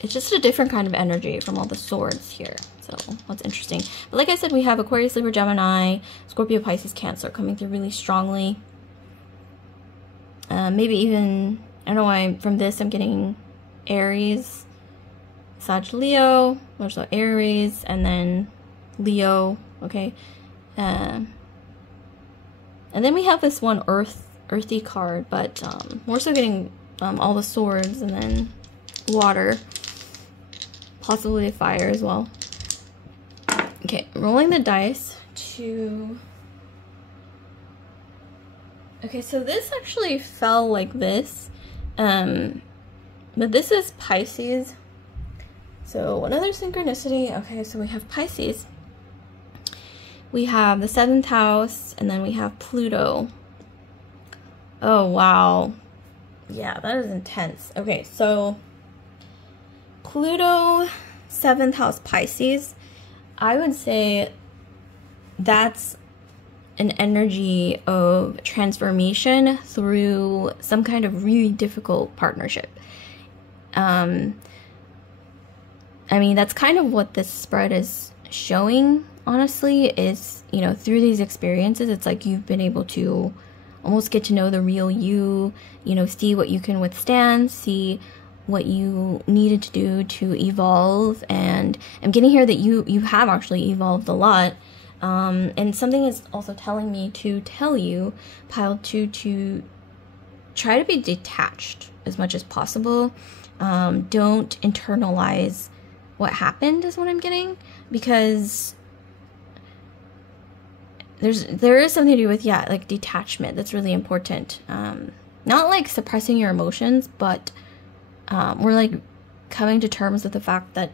it's just a different kind of energy from all the swords here. So that's interesting. But like I said, we have Aquarius, Libra, Gemini, Scorpio, Pisces, Cancer coming through really strongly. Maybe even, I don't know why from this I'm getting Aries, Sag, Leo, there's no Aries, and then Leo, okay? And then we have this one earthy card, but more so getting all the swords, and then water, possibly fire as well. Okay, rolling the dice to... Okay, so this actually fell like this, but this is Pisces. So another synchronicity. Okay, so we have Pisces. We have the 7th house, and then we have Pluto. Oh, wow. Yeah, that is intense. Okay, so Pluto, 7th house, Pisces. I would say that's an energy of transformation through some kind of really difficult partnership. I mean, that's kind of what this spread is showing, honestly, is, you know, through these experiences, it's like you've been able to almost get to know the real you, you know, see what you can withstand, see what you needed to do to evolve. And I'm getting here that you have actually evolved a lot. And something is also telling me to tell you, pile 2, to try to be detached as much as possible. Don't internalize what happened is what I'm getting, because there is something to do with, yeah, like detachment. That's really important. Not like suppressing your emotions, but we're like coming to terms with the fact that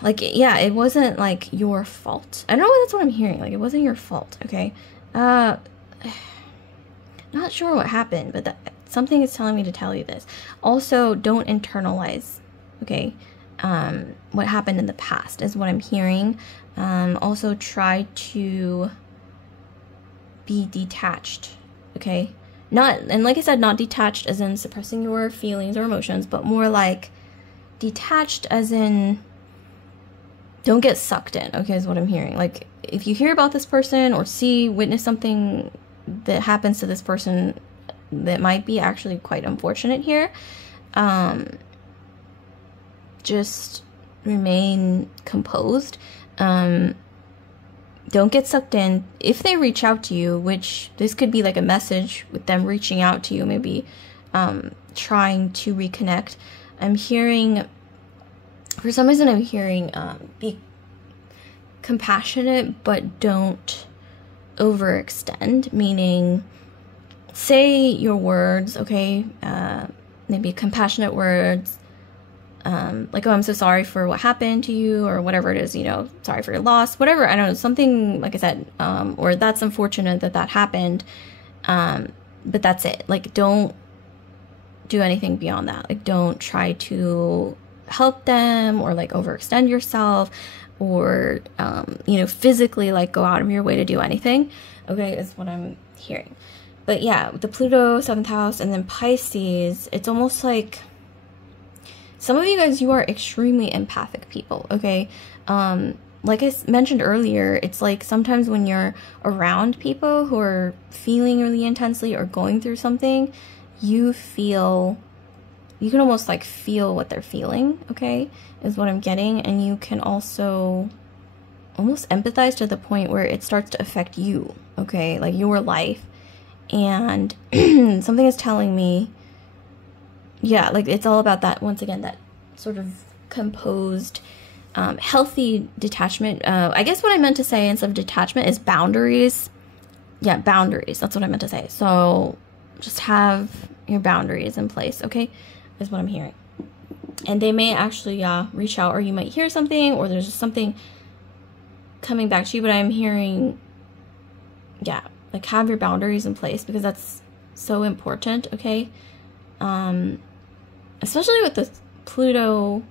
like, yeah, it wasn't like your fault. I don't know, that's what I'm hearing. Like, it wasn't your fault, okay? Not sure what happened, but something is telling me to tell you this. Also, don't internalize, okay, what happened in the past is what I'm hearing. Also, try to be detached, okay? And like I said, not detached as in suppressing your feelings or emotions, but more like detached as in don't get sucked in, okay, is what I'm hearing. Like, if you hear about this person or witness something that happens to this person that might be actually quite unfortunate here, just remain composed. Don't get sucked in. If they reach out to you, which this could be like a message with them reaching out to you, maybe trying to reconnect. I'm hearing, for some reason I'm hearing be compassionate, but don't overextend, meaning say your words, okay, maybe compassionate words, like, oh, I'm so sorry for what happened to you, or whatever it is, you know, sorry for your loss, whatever, I don't know, something, like I said, or that's unfortunate that happened, but that's it. Like, don't do anything beyond that. Like, don't try to help them, or like overextend yourself, or, you know, physically like go out of your way to do anything, okay, is what I'm hearing. But yeah, with the Pluto, 7th house, and then Pisces, it's almost like some of you guys, you are extremely empathic people, okay? Like I mentioned earlier, it's like sometimes when you're around people who are feeling really intensely or going through something, you can almost like feel what they're feeling, okay, is what I'm getting. And you can also almost empathize to the point where it starts to affect you, okay, like your life. And something is telling me, yeah, like it's all about that, once again, that sort of composed, healthy detachment. I guess what I meant to say instead of detachment is boundaries. Yeah, boundaries, that's what I meant to say. So just have your boundaries in place, okay, is what I'm hearing. And they may actually reach out, or you might hear something, or there's just something coming back to you, but I'm hearing, yeah, like have your boundaries in place, because that's so important, okay? Especially with the Pluto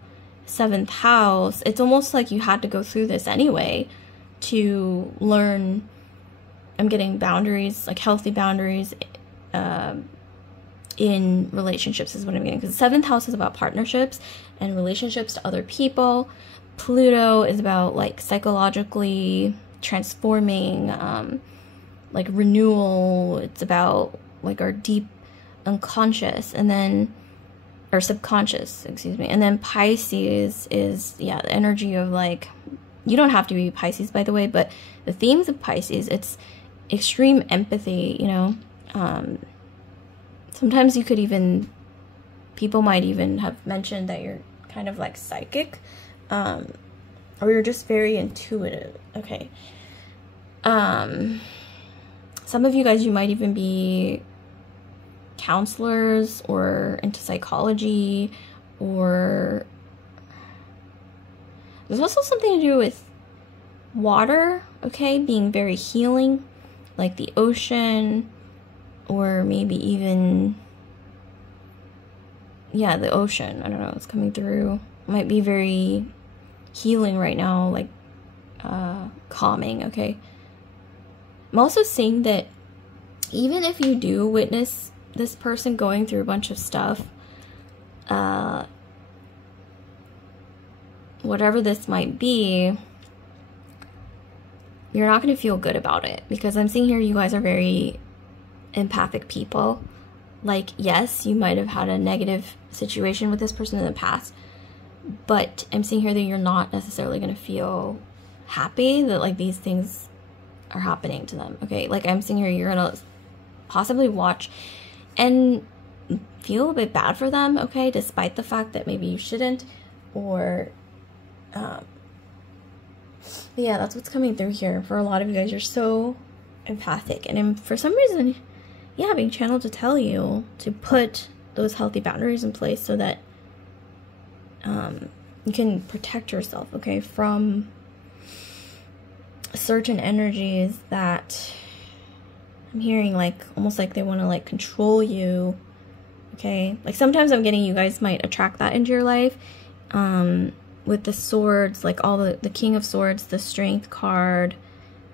7th house, it's almost like you had to go through this anyway to learn. I'm getting boundaries, like healthy boundaries in relationships is what I'm getting, because the 7th house is about partnerships and relationships to other people. Pluto is about like psychologically transforming, like renewal. It's about like our deep unconscious, and then, or subconscious, excuse me. And then Pisces is, yeah, the energy of like, you don't have to be Pisces, by the way, but the themes of Pisces, it's extreme empathy, you know. Sometimes you could even, people might even have mentioned that you're kind of like psychic, or you're just very intuitive, okay. Some of you guys, you might even be counselors or into psychology, or there's also something to do with water, okay, being very healing, like the ocean, or maybe even, yeah, the ocean, I don't know, it's coming through, might be very healing right now, like calming, okay? I'm also seeing that even if you do witness this person going through a bunch of stuff, whatever this might be, you're not going to feel good about it, because I'm seeing here you guys are very empathic people. Like, yes, you might have had a negative situation with this person in the past, but I'm seeing here that you're not necessarily going to feel happy that, like, these things are happening to them, okay? Like, I'm seeing here you're going to possibly watch and feel a bit bad for them, okay? Despite the fact that maybe you shouldn't, or, yeah, that's what's coming through here. For a lot of you guys, you're so empathic, and for some reason, yeah, being channeled to tell you to put those healthy boundaries in place so that you can protect yourself, okay, from certain energies that I'm hearing, like, almost like they want to, like, control you, okay? Like, sometimes I'm getting you guys might attract that into your life, with the swords, like, all the King of Swords, the Strength card,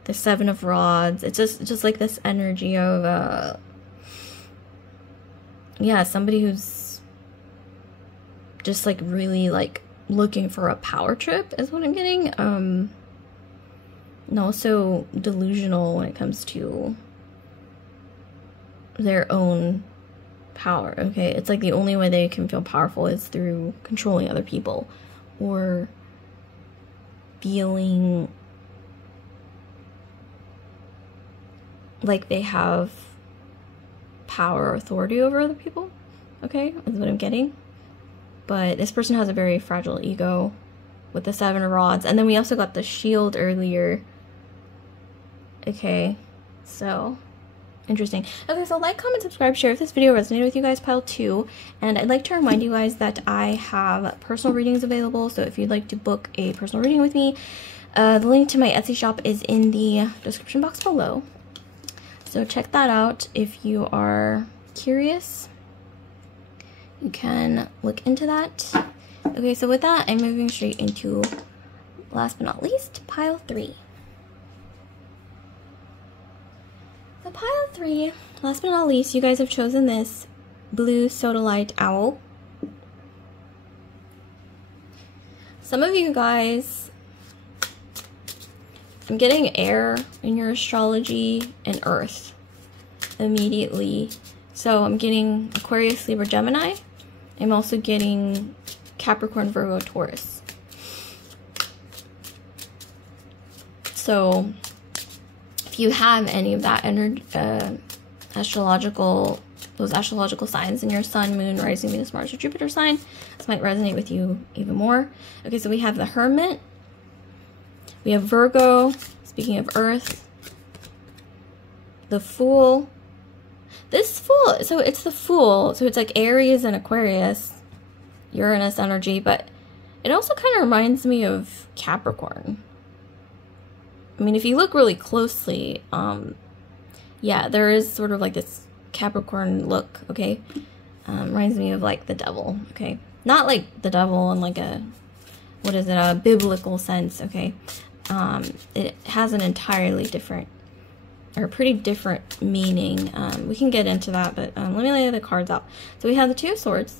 the Seven of Rods. It's just like this energy of, yeah, somebody who's just, like, really, like, looking for a power trip is what I'm getting, and also delusional when it comes to their own power, okay? It's like the only way they can feel powerful is through controlling other people, or feeling like they have power or authority over other people, okay? That's what I'm getting. But this person has a very fragile ego with the Seven of Rods. And then we also got the Shield earlier. Okay, so interesting. Okay, so like, comment, subscribe, share if this video resonated with you guys, pile 2. And I'd like to remind you guys that I have personal readings available. So if you'd like to book a personal reading with me, the link to my Etsy shop is in the description box below. So check that out if you are curious. You can look into that. Okay, so with that, I'm moving straight into, last but not least, pile 3. So pile 3, last but not least, you guys have chosen this blue sodalite owl. Some of you guys, I'm getting air in your astrology and earth immediately. So I'm getting Aquarius, Libra, Gemini. I'm also getting Capricorn, Virgo, Taurus. So if you have any of that energy, astrological signs in your Sun, Moon, Rising, Venus, Mars, or Jupiter sign, this might resonate with you even more. Okay, so we have the Hermit. We have Virgo, speaking of Earth. The Fool. This Fool, so it's the Fool, so it's like Aries and Aquarius, Uranus energy, but it also kind of reminds me of Capricorn. I mean, if you look really closely, yeah, there is sort of like this Capricorn look, okay? Reminds me of, like, the devil, okay? Not like the devil in, like, a, what is it, a biblical sense, okay? It has an entirely different, or pretty different meaning. We can get into that, but let me lay the cards out. So we have the Two of Swords.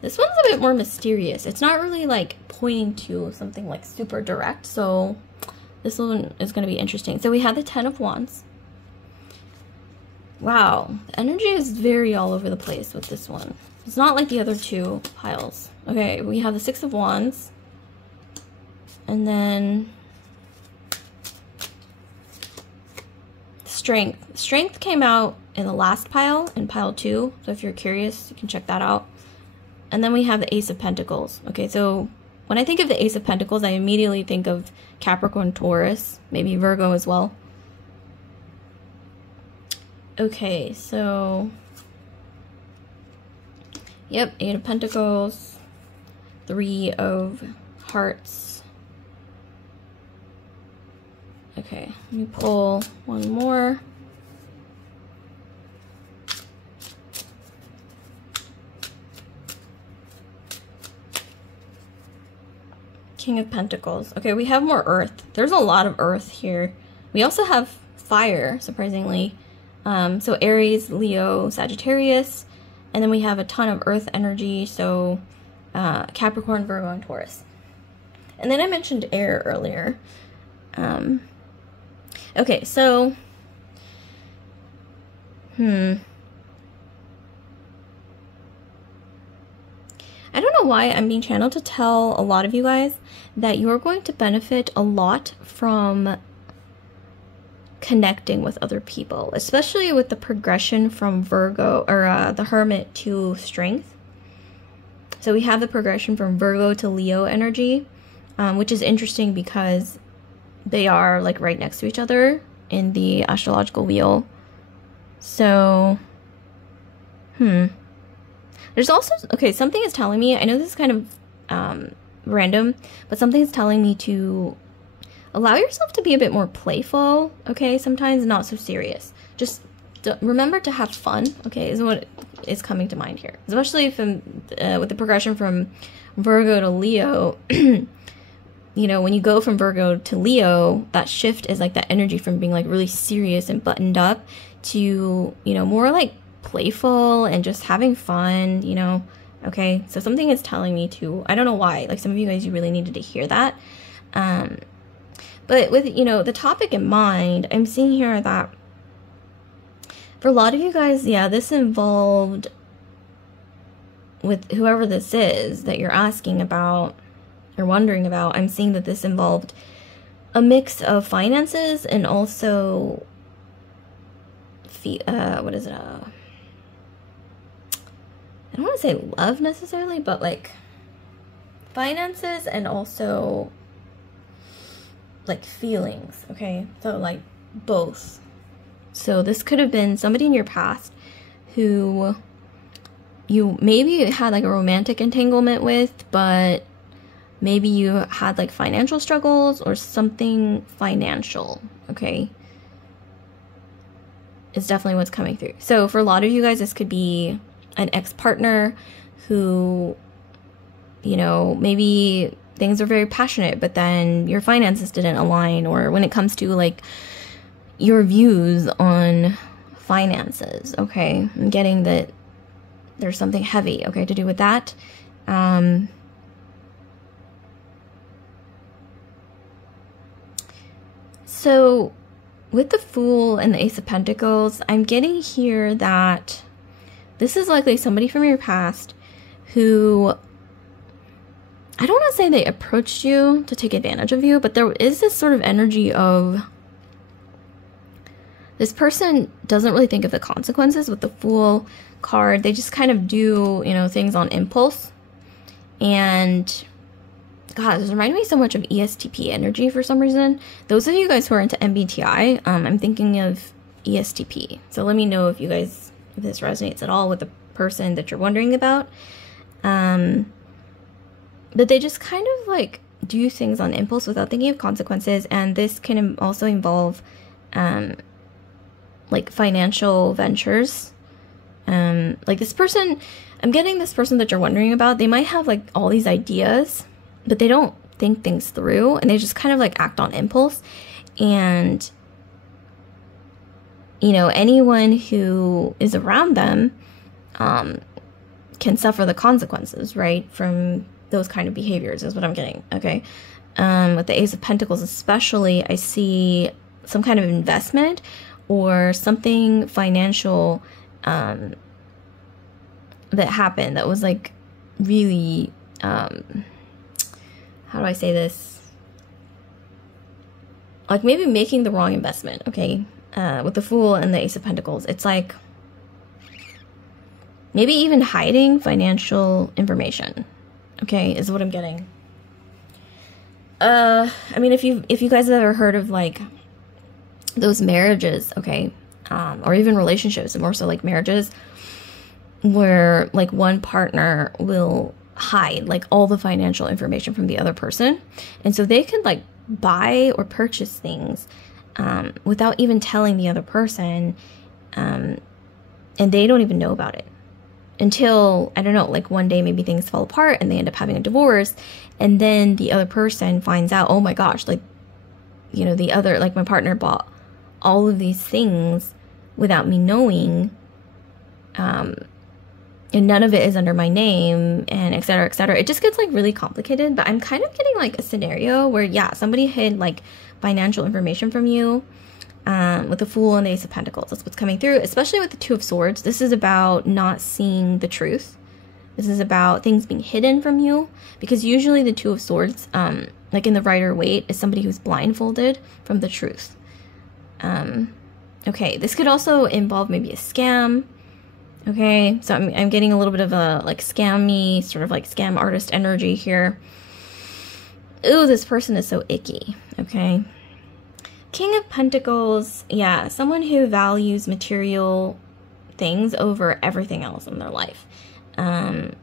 This one's a bit more mysterious. It's not really, like, pointing to something, like, super direct, so this one is going to be interesting. So we have the Ten of Wands. Wow, the energy is very all over the place with this one. It's not like the other two piles. Okay, we have the Six of Wands. And then Strength. Strength came out in the last pile, in pile 2. So if you're curious, you can check that out. And then we have the Ace of Pentacles. Okay, so when I think of the Ace of Pentacles, I immediately think of Capricorn, Taurus, maybe Virgo as well. Okay, so, yep, Eight of Pentacles, Three of Hearts. Okay, let me pull one more. King of Pentacles. Okay, we have more earth. There's a lot of earth here. We also have fire, surprisingly. So Aries, Leo, Sagittarius. And then we have a ton of earth energy. So Capricorn, Virgo, and Taurus. And then I mentioned air earlier. Okay, so... I don't know why I'm being channeled to tell a lot of you guys that you're going to benefit a lot from connecting with other people, especially with the progression from Virgo or the Hermit to Strength. So we have the progression from Virgo to Leo energy, which is interesting because they are like right next to each other in the astrological wheel. So, there's also, okay, something is telling me, I know this is kind of random, but something is telling me to allow yourself to be a bit more playful, okay? Sometimes not so serious. Just remember to have fun, okay, is what is coming to mind here. Especially if with the progression from Virgo to Leo, you know, when you go from Virgo to Leo, that shift is like that energy from being like really serious and buttoned up to, you know, more like playful and just having fun, you know, okay? So something is telling me to, I don't know why, like some of you guys, you really needed to hear that. But with, you know, the topic in mind, I'm seeing here that for a lot of you guys, yeah, this involved with whoever this is that you're asking about or wondering about. I'm seeing that this involved a mix of finances and also what is it? I don't want to say love necessarily, but like finances and also like feelings, okay? So like both. So this could have been somebody in your past who you maybe had like a romantic entanglement with, but maybe you had like financial struggles or something financial, okay? Is definitely what's coming through. So for a lot of you guys, this could be an ex-partner who, you know, maybe things are very passionate, but then your finances didn't align, or when it comes to like your views on finances, okay? I'm getting that there's something heavy, okay, to do with that. So with the Fool and the Ace of Pentacles, I'm getting here that this is likely somebody from your past who, I don't want to say they approached you to take advantage of you, but there is this sort of energy of this person doesn't really think of the consequences with the Fool card. They just kind of do, you know, things on impulse. And God, this reminded me so much of ESTP energy for some reason. Those of you guys who are into MBTI, I'm thinking of ESTP. So let me know if you guys, if this resonates at all with the person that you're wondering about. But they just kind of like do things on impulse without thinking of consequences. And this can also involve like financial ventures. Like this person, I'm getting this person that you're wondering about, they might have like all these ideas, but they don't think things through, and they just kind of like act on impulse. And, you know, anyone who is around them can suffer the consequences, right, from those kind of behaviors is what I'm getting, okay? With the Ace of Pentacles especially, I see some kind of investment or something financial that happened that was like really, how do I say this? Like maybe making the wrong investment, okay? With the Fool and the Ace of Pentacles, it's like maybe even hiding financial information, okay, is what I'm getting. I mean, if you guys have ever heard of like those marriages, okay, or even relationships, more so like marriages, where like one partner will hide like all the financial information from the other person, and so they can like buy or purchase things without even telling the other person, and they don't even know about it, until, I don't know, like one day maybe things fall apart and they end up having a divorce, and then the other person finds out, oh my gosh, like, you know, the other, like my partner bought all of these things without me knowing, and none of it is under my name, and et cetera, et cetera. It just gets like really complicated. But I'm kind of getting like a scenario where, yeah, somebody hid like financial information from you, with the Fool and the Ace of Pentacles. That's what's coming through, especially with the Two of Swords. This is about not seeing the truth. This is about things being hidden from you, because usually the Two of Swords, like in the Rider-Waite, is somebody who's blindfolded from the truth. Okay, this could also involve maybe a scam. Okay, so I'm getting a little bit of a like scammy, sort of like scam artist energy here. Ooh, this person is so icky. Okay. King of Pentacles, yeah, someone who values material things over everything else in their life. And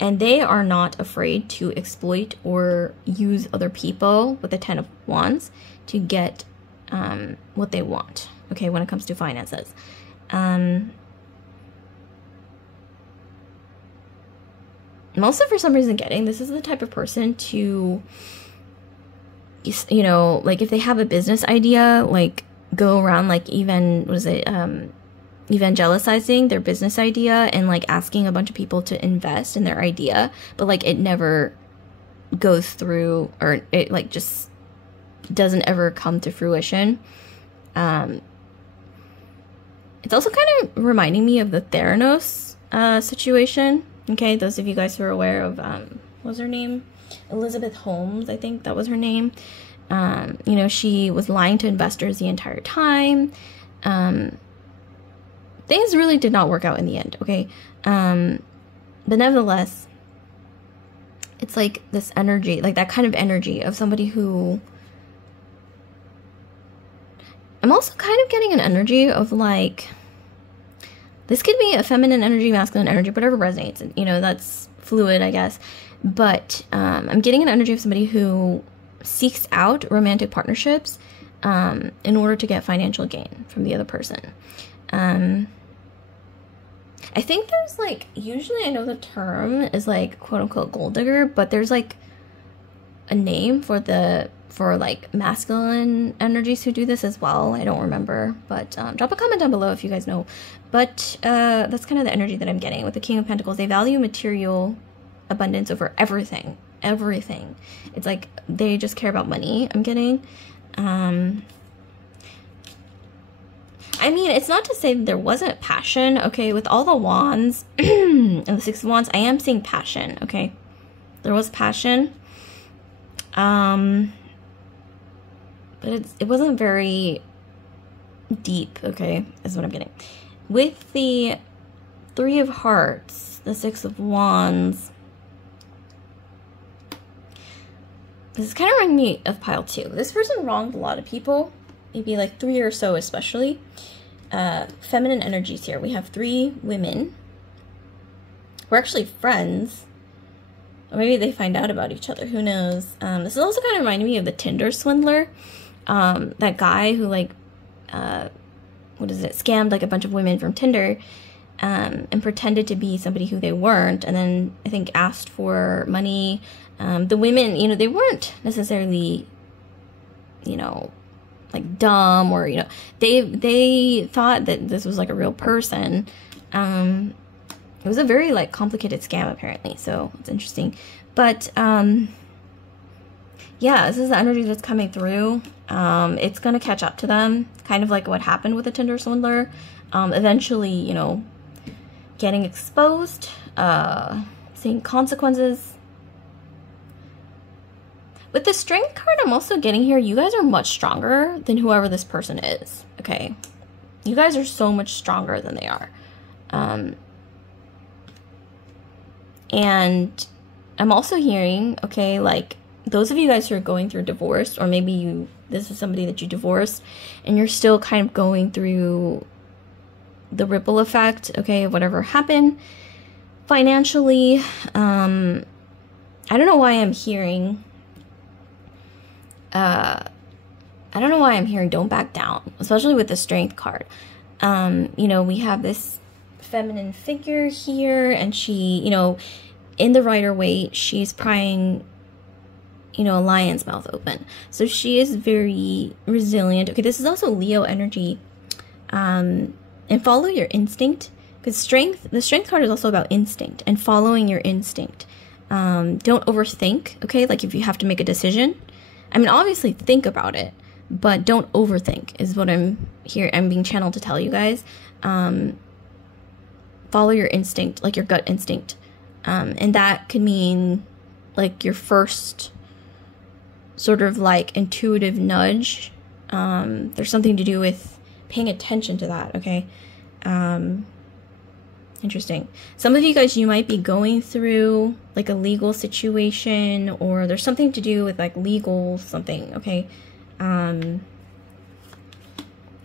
they are not afraid to exploit or use other people with the Ten of Wands to get what they want, okay, when it comes to finances. I'm also, for some reason, getting this is the type of person to, you know, like if they have a business idea, like go around like evangelizing their business idea and like asking a bunch of people to invest in their idea, but like it never goes through, or it like just doesn't ever come to fruition. It's also kind of reminding me of the Theranos situation. Okay, those of you guys who are aware of what was her name? Elizabeth Holmes, I think that was her name. You know, she was lying to investors the entire time. Things really did not work out in the end, okay? But nevertheless, it's like this energy, like that kind of energy of somebody who... I'm also kind of getting an energy of like... This could be a feminine energy, masculine energy, whatever resonates. You know, that's fluid, I guess. But I'm getting an energy of somebody who seeks out romantic partnerships in order to get financial gain from the other person. I think there's like, usually I know the term is like quote unquote gold digger, but there's like a name for like masculine energies who do this as well. I don't remember, but drop a comment down below if you guys know. But that's kind of the energy that I'm getting with the King of Pentacles. They value material abundance over everything. Everything. It's like they just care about money, I'm getting. I mean, it's not to say that there wasn't passion, okay? With all the wands and the Six of Wands, I am seeing passion, okay? There was passion. But it wasn't very deep, okay? Is what I'm getting. With the Three of Hearts, the Six of Wands, this is kind of reminding me of pile 2. This person wronged a lot of people, maybe like 3 or so especially. Feminine energies here. We have 3 women. We're actually friends. Or maybe they find out about each other. Who knows? This is also kind of reminding me of the Tinder swindler. That guy who like, scammed like a bunch of women from Tinder, and pretended to be somebody who they weren't, and then I think asked for money. The women, you know, they weren't necessarily, you know, like dumb, or, you know, they thought that this was like a real person. It was a very like complicated scam apparently, so it's interesting. But yeah, this is the energy that's coming through. It's going to catch up to them, kind of like what happened with the Tinder swindler. Eventually, you know, getting exposed, seeing consequences. With the Strength card, I'm also getting here, you guys are much stronger than whoever this person is, okay? You guys are so much stronger than they are. And I'm also hearing, okay, like, those of you guys who are going through divorce, or maybe this is somebody that you divorced, and you're still kind of going through the ripple effect, okay, of whatever happened financially. I don't know why I'm hearing, don't back down, especially with the Strength card. You know, we have this feminine figure here, and she, you know, in the Rider-Waite, she's prying, you know, a lion's mouth open. So she is very resilient. Okay, this is also Leo energy. And follow your instinct, because the strength card is also about instinct and following your instinct. Don't overthink, okay? Like if you have to make a decision, I mean, obviously think about it, but don't overthink is what I'm being channeled to tell you guys. Follow your instinct, like your gut instinct. And that could mean like your first sort of like intuitive nudge. There's something to do with paying attention to that, okay? Interesting. Some of you guys, you might be going through like a legal situation, or there's something to do with like legal something, okay?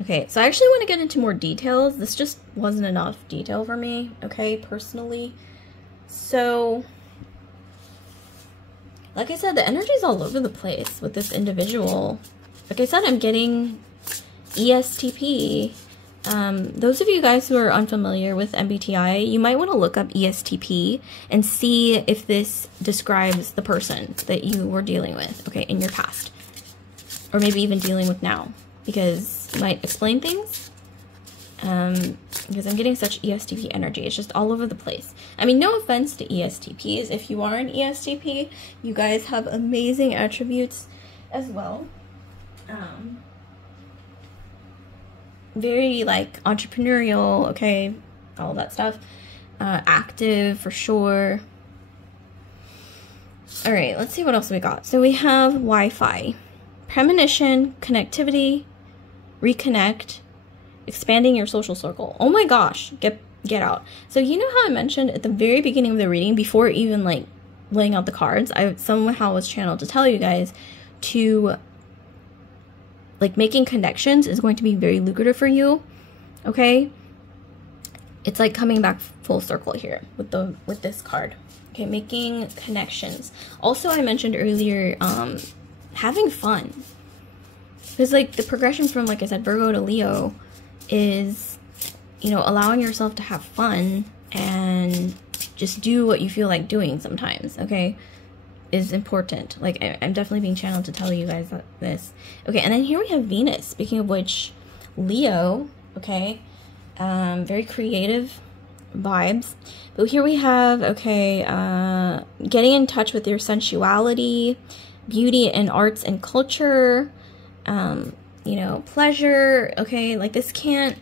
Okay, so I actually want to get into more details. This just wasn't enough detail for me, okay, personally. So, like I said, the energy's all over the place with this individual. Like I said, I'm getting ESTP. Those of you guys who are unfamiliar with MBTI, you might want to look up ESTP and see if this describes the person that you were dealing with, okay, in your past. Or maybe even dealing with now, because it might explain things. Because I'm getting such ESTP energy. It's just all over the place. I mean, no offense to ESTPs. If you are an ESTP, you guys have amazing attributes as well. Very like entrepreneurial, okay, all that stuff. Active for sure. All right, let's see what else we got. So we have Wi-Fi, premonition, connectivity, reconnect, expanding your social circle. Oh my gosh, get out. So you know how I mentioned at the very beginning of the reading, before even like laying out the cards, I somehow was channeled to tell you guys to like making connections is going to be very lucrative for you, okay? It's like coming back full circle here with this card. Okay, making connections. Also, I mentioned earlier, having fun. Because like the progression from, like I said, Virgo to Leo is, you know, allowing yourself to have fun and just do what you feel like doing sometimes, okay? Is important. Like, I'm definitely being channeled to tell you guys this. Okay, and then here we have Venus. Speaking of which, Leo, okay, very creative vibes. But here we have, okay, getting in touch with your sensuality, beauty and arts and culture, you know, pleasure, okay, like this can't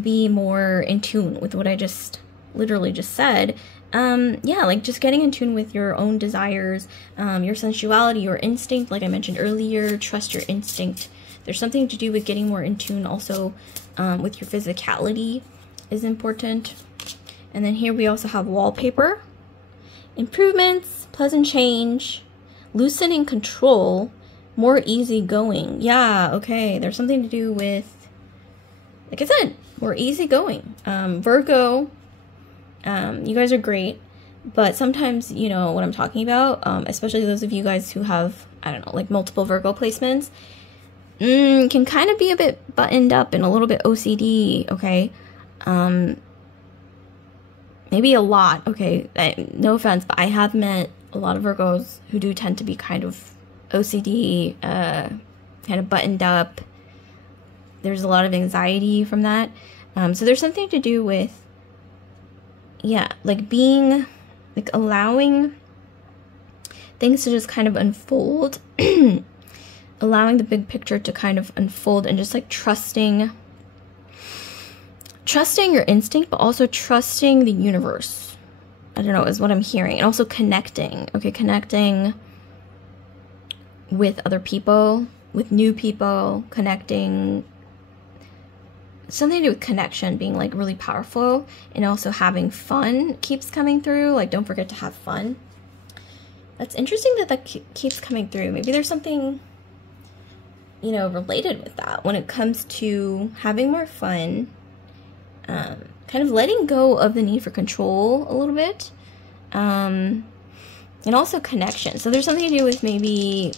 be more in tune with what I just literally just said. Yeah, like just getting in tune with your own desires, your sensuality, your instinct, like I mentioned earlier, trust your instinct. There's something to do with getting more in tune also with your physicality is important. And then here we also have wallpaper, improvements, pleasant change, loosening control, more easygoing. Yeah, okay, there's something to do with, like I said, more easygoing. Virgo, you guys are great, but sometimes, you know what I'm talking about, especially those of you guys who have, I don't know, like multiple Virgo placements, can kind of be a bit buttoned up and a little bit OCD, okay? Maybe a lot, okay? No offense, but I have met a lot of Virgos who do tend to be kind of OCD, kind of buttoned up. There's a lot of anxiety from that. So there's something to do with, yeah, like being, like allowing things to just kind of unfold, allowing the big picture to kind of unfold, and just like trusting your instinct, but also trusting the universe. I don't know, is what I'm hearing. And also connecting, okay, connecting with other people, with new people, connecting, something to do with connection being like really powerful, and also having fun keeps coming through. Like, don't forget to have fun. That's interesting that keeps coming through. Maybe there's something, you know, related with that when it comes to having more fun, kind of letting go of the need for control a little bit, and also connection. So there's something to do with maybe,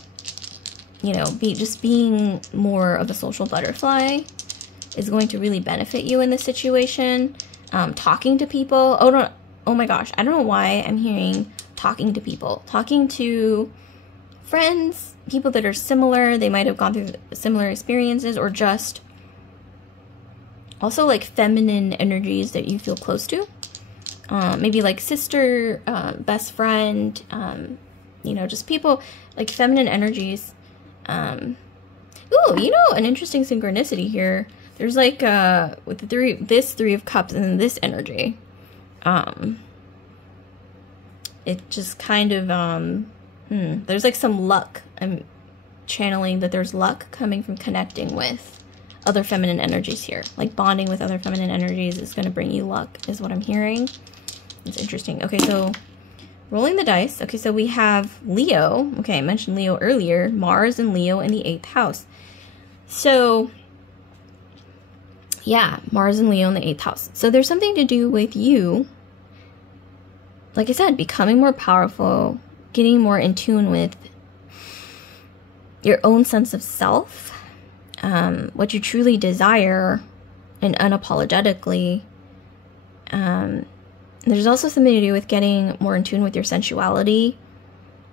you know, just being more of a social butterfly is going to really benefit you in this situation. talking to people. Oh, no, oh my gosh, I don't know why I'm hearing talking to people. Talking to friends, people that are similar. They might have gone through similar experiences, or just also like feminine energies that you feel close to. Maybe like sister, best friend, you know, just people like feminine energies. Ooh, you know, an interesting synchronicity here. There's like, with the this Three of Cups and this energy, it just kind of, there's like some luck. I'm channeling that there's luck coming from connecting with other feminine energies here. Like bonding with other feminine energies is going to bring you luck, is what I'm hearing. It's interesting. Okay, so rolling the dice. Okay, so we have Leo. Okay, I mentioned Leo earlier. Mars and Leo in the 8th house. So, yeah, Mars and Leo in the 8th house. So there's something to do with you, like I said, becoming more powerful, getting more in tune with your own sense of self, what you truly desire, and unapologetically. There's also something to do with getting more in tune with your sensuality,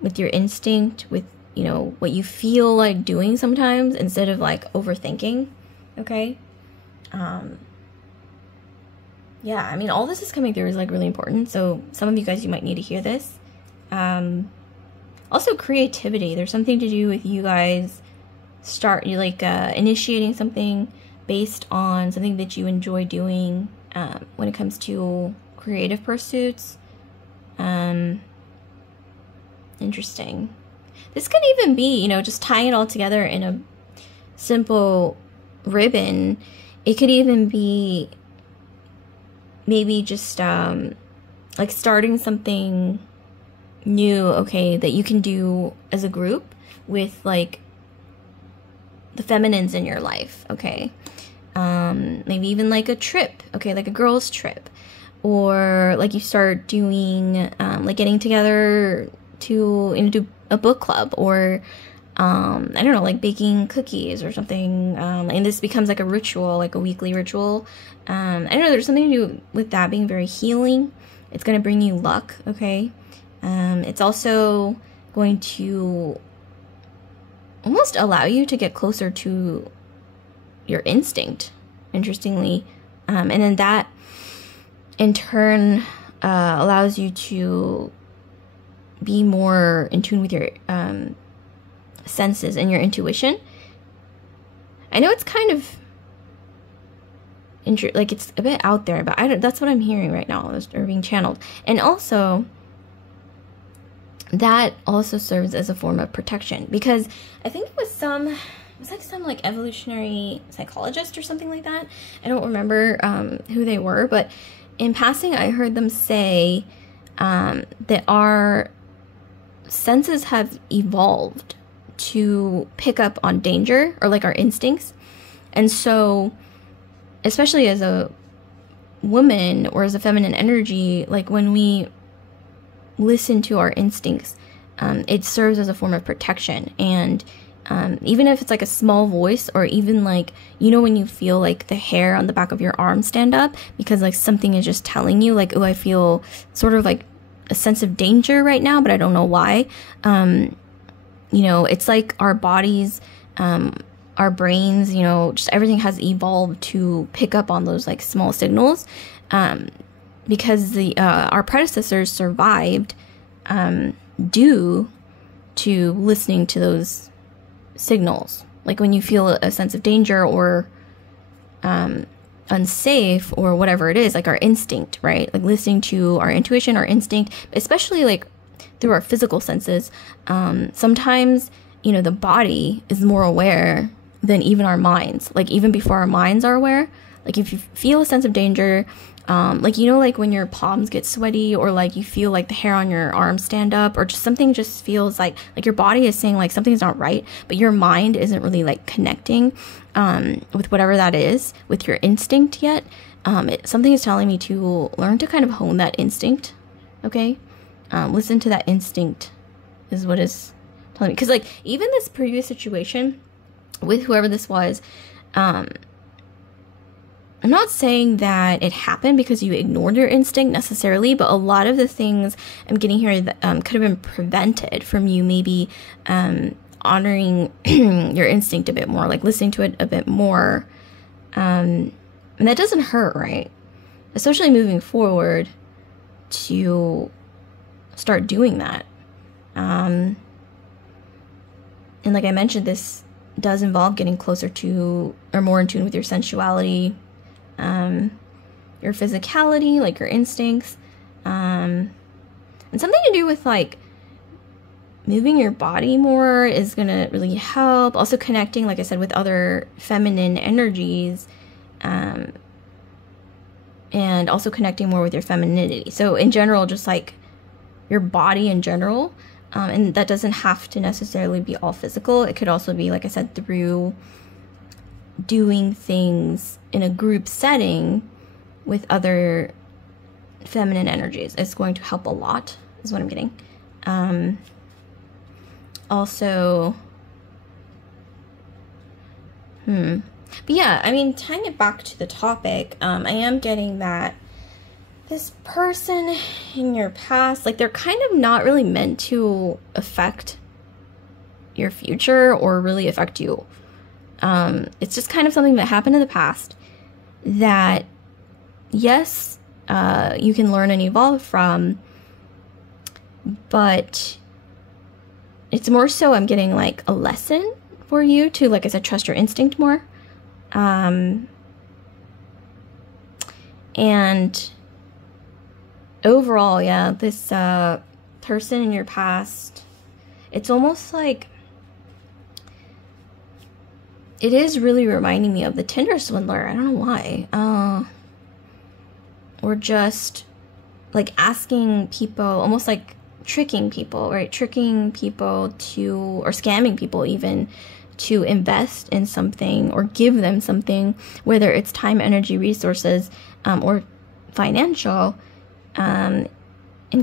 with your instinct, with, you know, what you feel like doing sometimes instead of like overthinking. Okay. Yeah, I mean, all this is coming through is like really important. So some of you guys, you might need to hear this. Also creativity. There's something to do with you guys initiating something based on something that you enjoy doing, when it comes to creative pursuits. Interesting. This could even be, you know, just tying it all together in a simple ribbon. It could even be maybe just like starting something new, okay, that you can do as a group with like the feminines in your life, okay? Maybe even like a trip, okay, like a girls' trip. Or like you start doing, like getting together to, you know, do a book club, or I don't know, like baking cookies or something, and this becomes like a ritual, like a weekly ritual. I don't know, there's something to do with that being very healing. It's going to bring you luck, okay? It's also going to almost allow you to get closer to your instinct, interestingly. And then that, in turn, allows you to be more in tune with your senses and your intuition. I know it's kind of like it's a bit out there, but that's what I'm hearing right now, or being channeled. And also, that also serves as a form of protection, because I think it was some like evolutionary psychologist or something like that. I don't remember who they were, but in passing, I heard them say that our senses have evolved to pick up on danger, or like our instincts. And so, especially as a woman or as a feminine energy, like when we listen to our instincts, it serves as a form of protection. And even if it's like a small voice, or even like, you know, when you feel like the hair on the back of your arm stand up because like something is just telling you like, oh, I feel sort of like a sense of danger right now, but I don't know why. You know, it's like our bodies, our brains, you know, just everything has evolved to pick up on those like small signals, because our predecessors survived due to listening to those signals. Like when you feel a sense of danger or unsafe or whatever it is, like our instinct, right? Like listening to our intuition, our instinct, especially like through our physical senses. Sometimes, you know, the body is more aware than even our minds. Like even before our minds are aware. Like if you feel a sense of danger, like, you know, like when your palms get sweaty, or like you feel like the hair on your arm stand up, or just something just feels like your body is saying like something's not right, but your mind isn't really like connecting with whatever that is, with your instinct yet. Something is telling me to learn to kind of hone that instinct, okay? Listen to that instinct is what is telling me. Because like even this previous situation with whoever this was, I'm not saying that it happened because you ignored your instinct necessarily, but a lot of the things I'm getting here that, could have been prevented from you maybe honoring your instinct a bit more, like listening to it a bit more. And that doesn't hurt, right? Especially moving forward to start doing that. And like I mentioned, this does involve getting closer to or more in tune with your sensuality, your physicality, like your instincts, and something to do with like moving your body more is gonna really help. Also connecting, like I said, with other feminine energies, and also connecting more with your femininity. So in general, just like your body in general, and that doesn't have to necessarily be all physical. It could also be, like I said, through doing things in a group setting with other feminine energies. It's going to help a lot, is what I'm getting. Also, but yeah, I mean, tying it back to the topic, I am getting that this person in your past, like, they're kind of not really meant to affect your future or really affect you. It's just kind of something that happened in the past that, yes, you can learn and evolve from, but it's more so I'm getting like a lesson for you to, like I said, trust your instinct more. And overall, yeah, this person in your past, it's almost like it is really reminding me of the Tinder swindler. I don't know why. Or just like asking people, almost like tricking people, right? Tricking people to, or scamming people even, to invest in something or give them something, whether it's time, energy, resources, or financial, and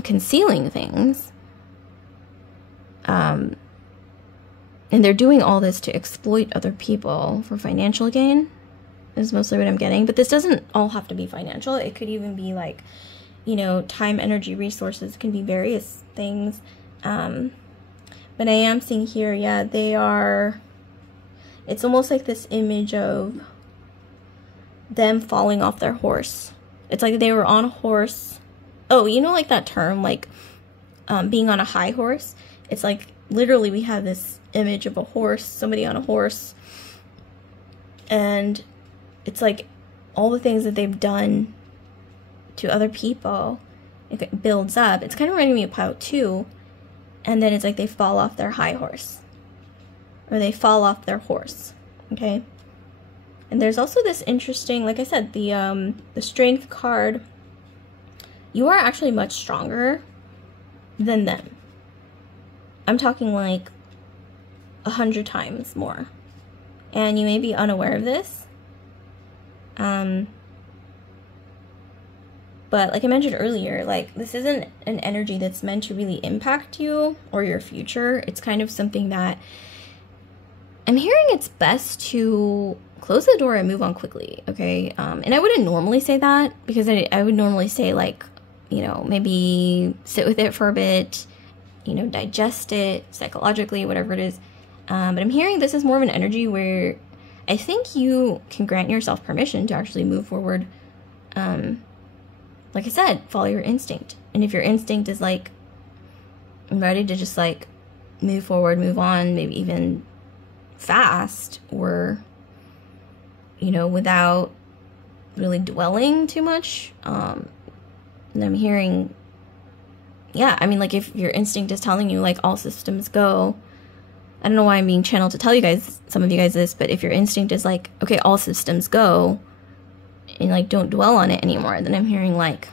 concealing things. And they're doing all this to exploit other people for financial gain, is mostly what I'm getting. But this doesn't all have to be financial. It could even be like, you know, time, energy, resources. It can be various things. But I am seeing here, yeah, they are, it's almost like this image of them falling off their horse. It's like they were on a horse. Oh, you know, like that term, like being on a high horse. It's like literally we have this image of a horse, somebody on a horse, and it's like all the things that they've done to other people, if it builds up, it's kind of reminding me of Pile 2, and then it's like they fall off their high horse, or they fall off their horse, okay? And there's also this interesting, like I said, the strength card. You are actually much stronger than them. I'm talking like 100 times more. And you may be unaware of this. But like I mentioned earlier, like this isn't an energy that's meant to really impact you or your future. It's kind of something that I'm hearing it's best to close the door and move on quickly, okay? And I wouldn't normally say that, because I would normally say, like, you know, maybe sit with it for a bit, you know, digest it psychologically, whatever it is. But I'm hearing this is more of an energy where I think you can grant yourself permission to actually move forward. Like I said, follow your instinct. And if your instinct is like, I'm ready to just like move forward, move on, maybe even fast, or, you know, without really dwelling too much, and I'm hearing, yeah, I mean, like, if your instinct is telling you, like, all systems go, I don't know why I'm being channeled to tell you guys, some of you guys, this, but if your instinct is like, okay, all systems go, and, like, don't dwell on it anymore, then I'm hearing, like,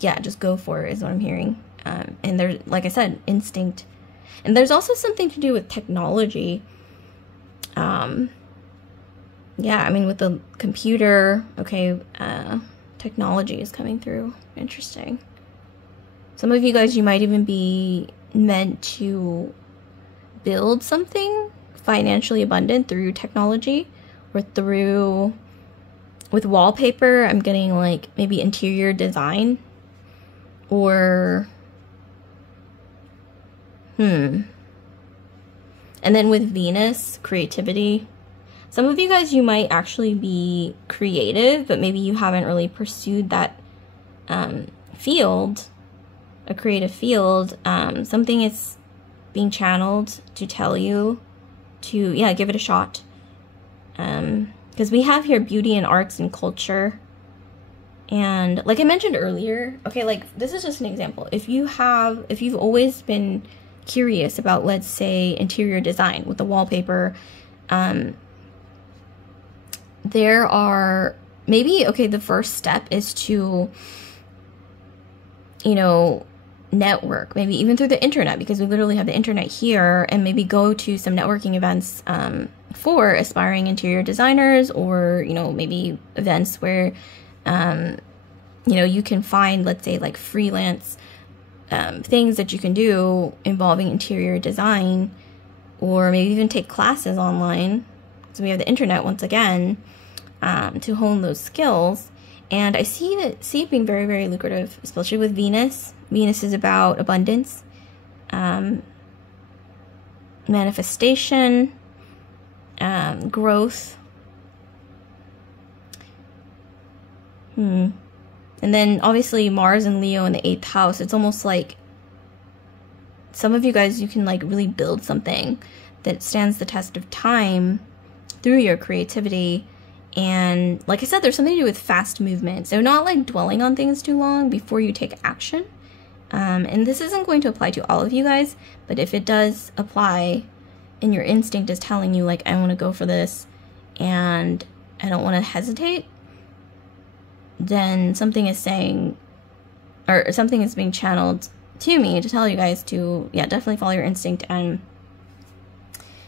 yeah, just go for it, is what I'm hearing. And there's, like I said, instinct. And there's also something to do with technology. Yeah, I mean, with the computer, okay, technology is coming through. Interesting. Some of you guys, you might even be meant to build something financially abundant through technology, or through with wallpaper, I'm getting like maybe interior design, or and then with Venus, creativity. Some of you guys, you might actually be creative, but maybe you haven't really pursued that field, a creative field. Something is being channeled to tell you to, yeah, give it a shot. Because we have here beauty and arts and culture. And like I mentioned earlier, okay, like this is just an example. If you've always been curious about, let's say, interior design with the wallpaper, there are maybe, okay, the first step is to, you know, network, maybe even through the internet, because we literally have the internet here, and maybe go to some networking events for aspiring interior designers, or, you know, maybe events where, you know, you can find, let's say, like freelance things that you can do involving interior design, or maybe even take classes online. So we have the internet once again to hone those skills. And I see it being very, very lucrative, especially with Venus. Venus is about abundance, manifestation, growth. And then obviously Mars and Leo in the 8th house. It's almost like some of you guys, you can like really build something that stands the test of time through your creativity. And like I said, there's something to do with fast movement. So not like dwelling on things too long before you take action. And this isn't going to apply to all of you guys, but if it does apply and your instinct is telling you like, I want to go for this and I don't want to hesitate, then something is saying, or something is being channeled to me to tell you guys to, yeah, definitely follow your instinct and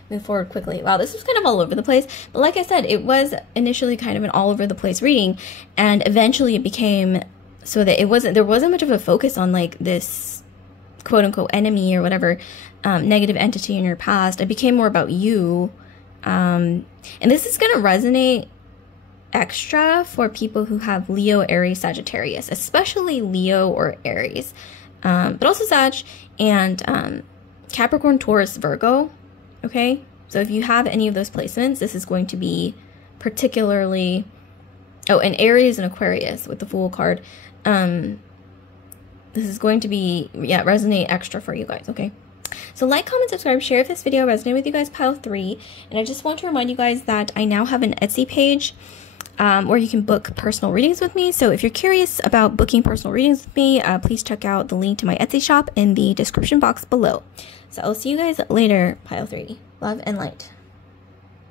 move forward quickly. Wow, this was kind of all over the place, but like I said, it was initially kind of an all over the place reading, and eventually it became so that there wasn't much of a focus on like this quote unquote enemy or whatever negative entity in your past. It became more about you, and this is going to resonate extra for people who have Leo, Aries, Sagittarius, especially Leo or Aries, but also Sag and Capricorn, Taurus, Virgo. Okay, so if you have any of those placements, this is going to be particularly, oh, and Aries and Aquarius with the Fool card. This is going to be, yeah, resonate extra for you guys, okay? So like, comment, subscribe, share if this video resonated with you guys, pile 3. And I just want to remind you guys that I now have an Etsy page where you can book personal readings with me. So if you're curious about booking personal readings with me, please check out the link to my Etsy shop in the description box below. So I'll see you guys later, pile 3. Love and light.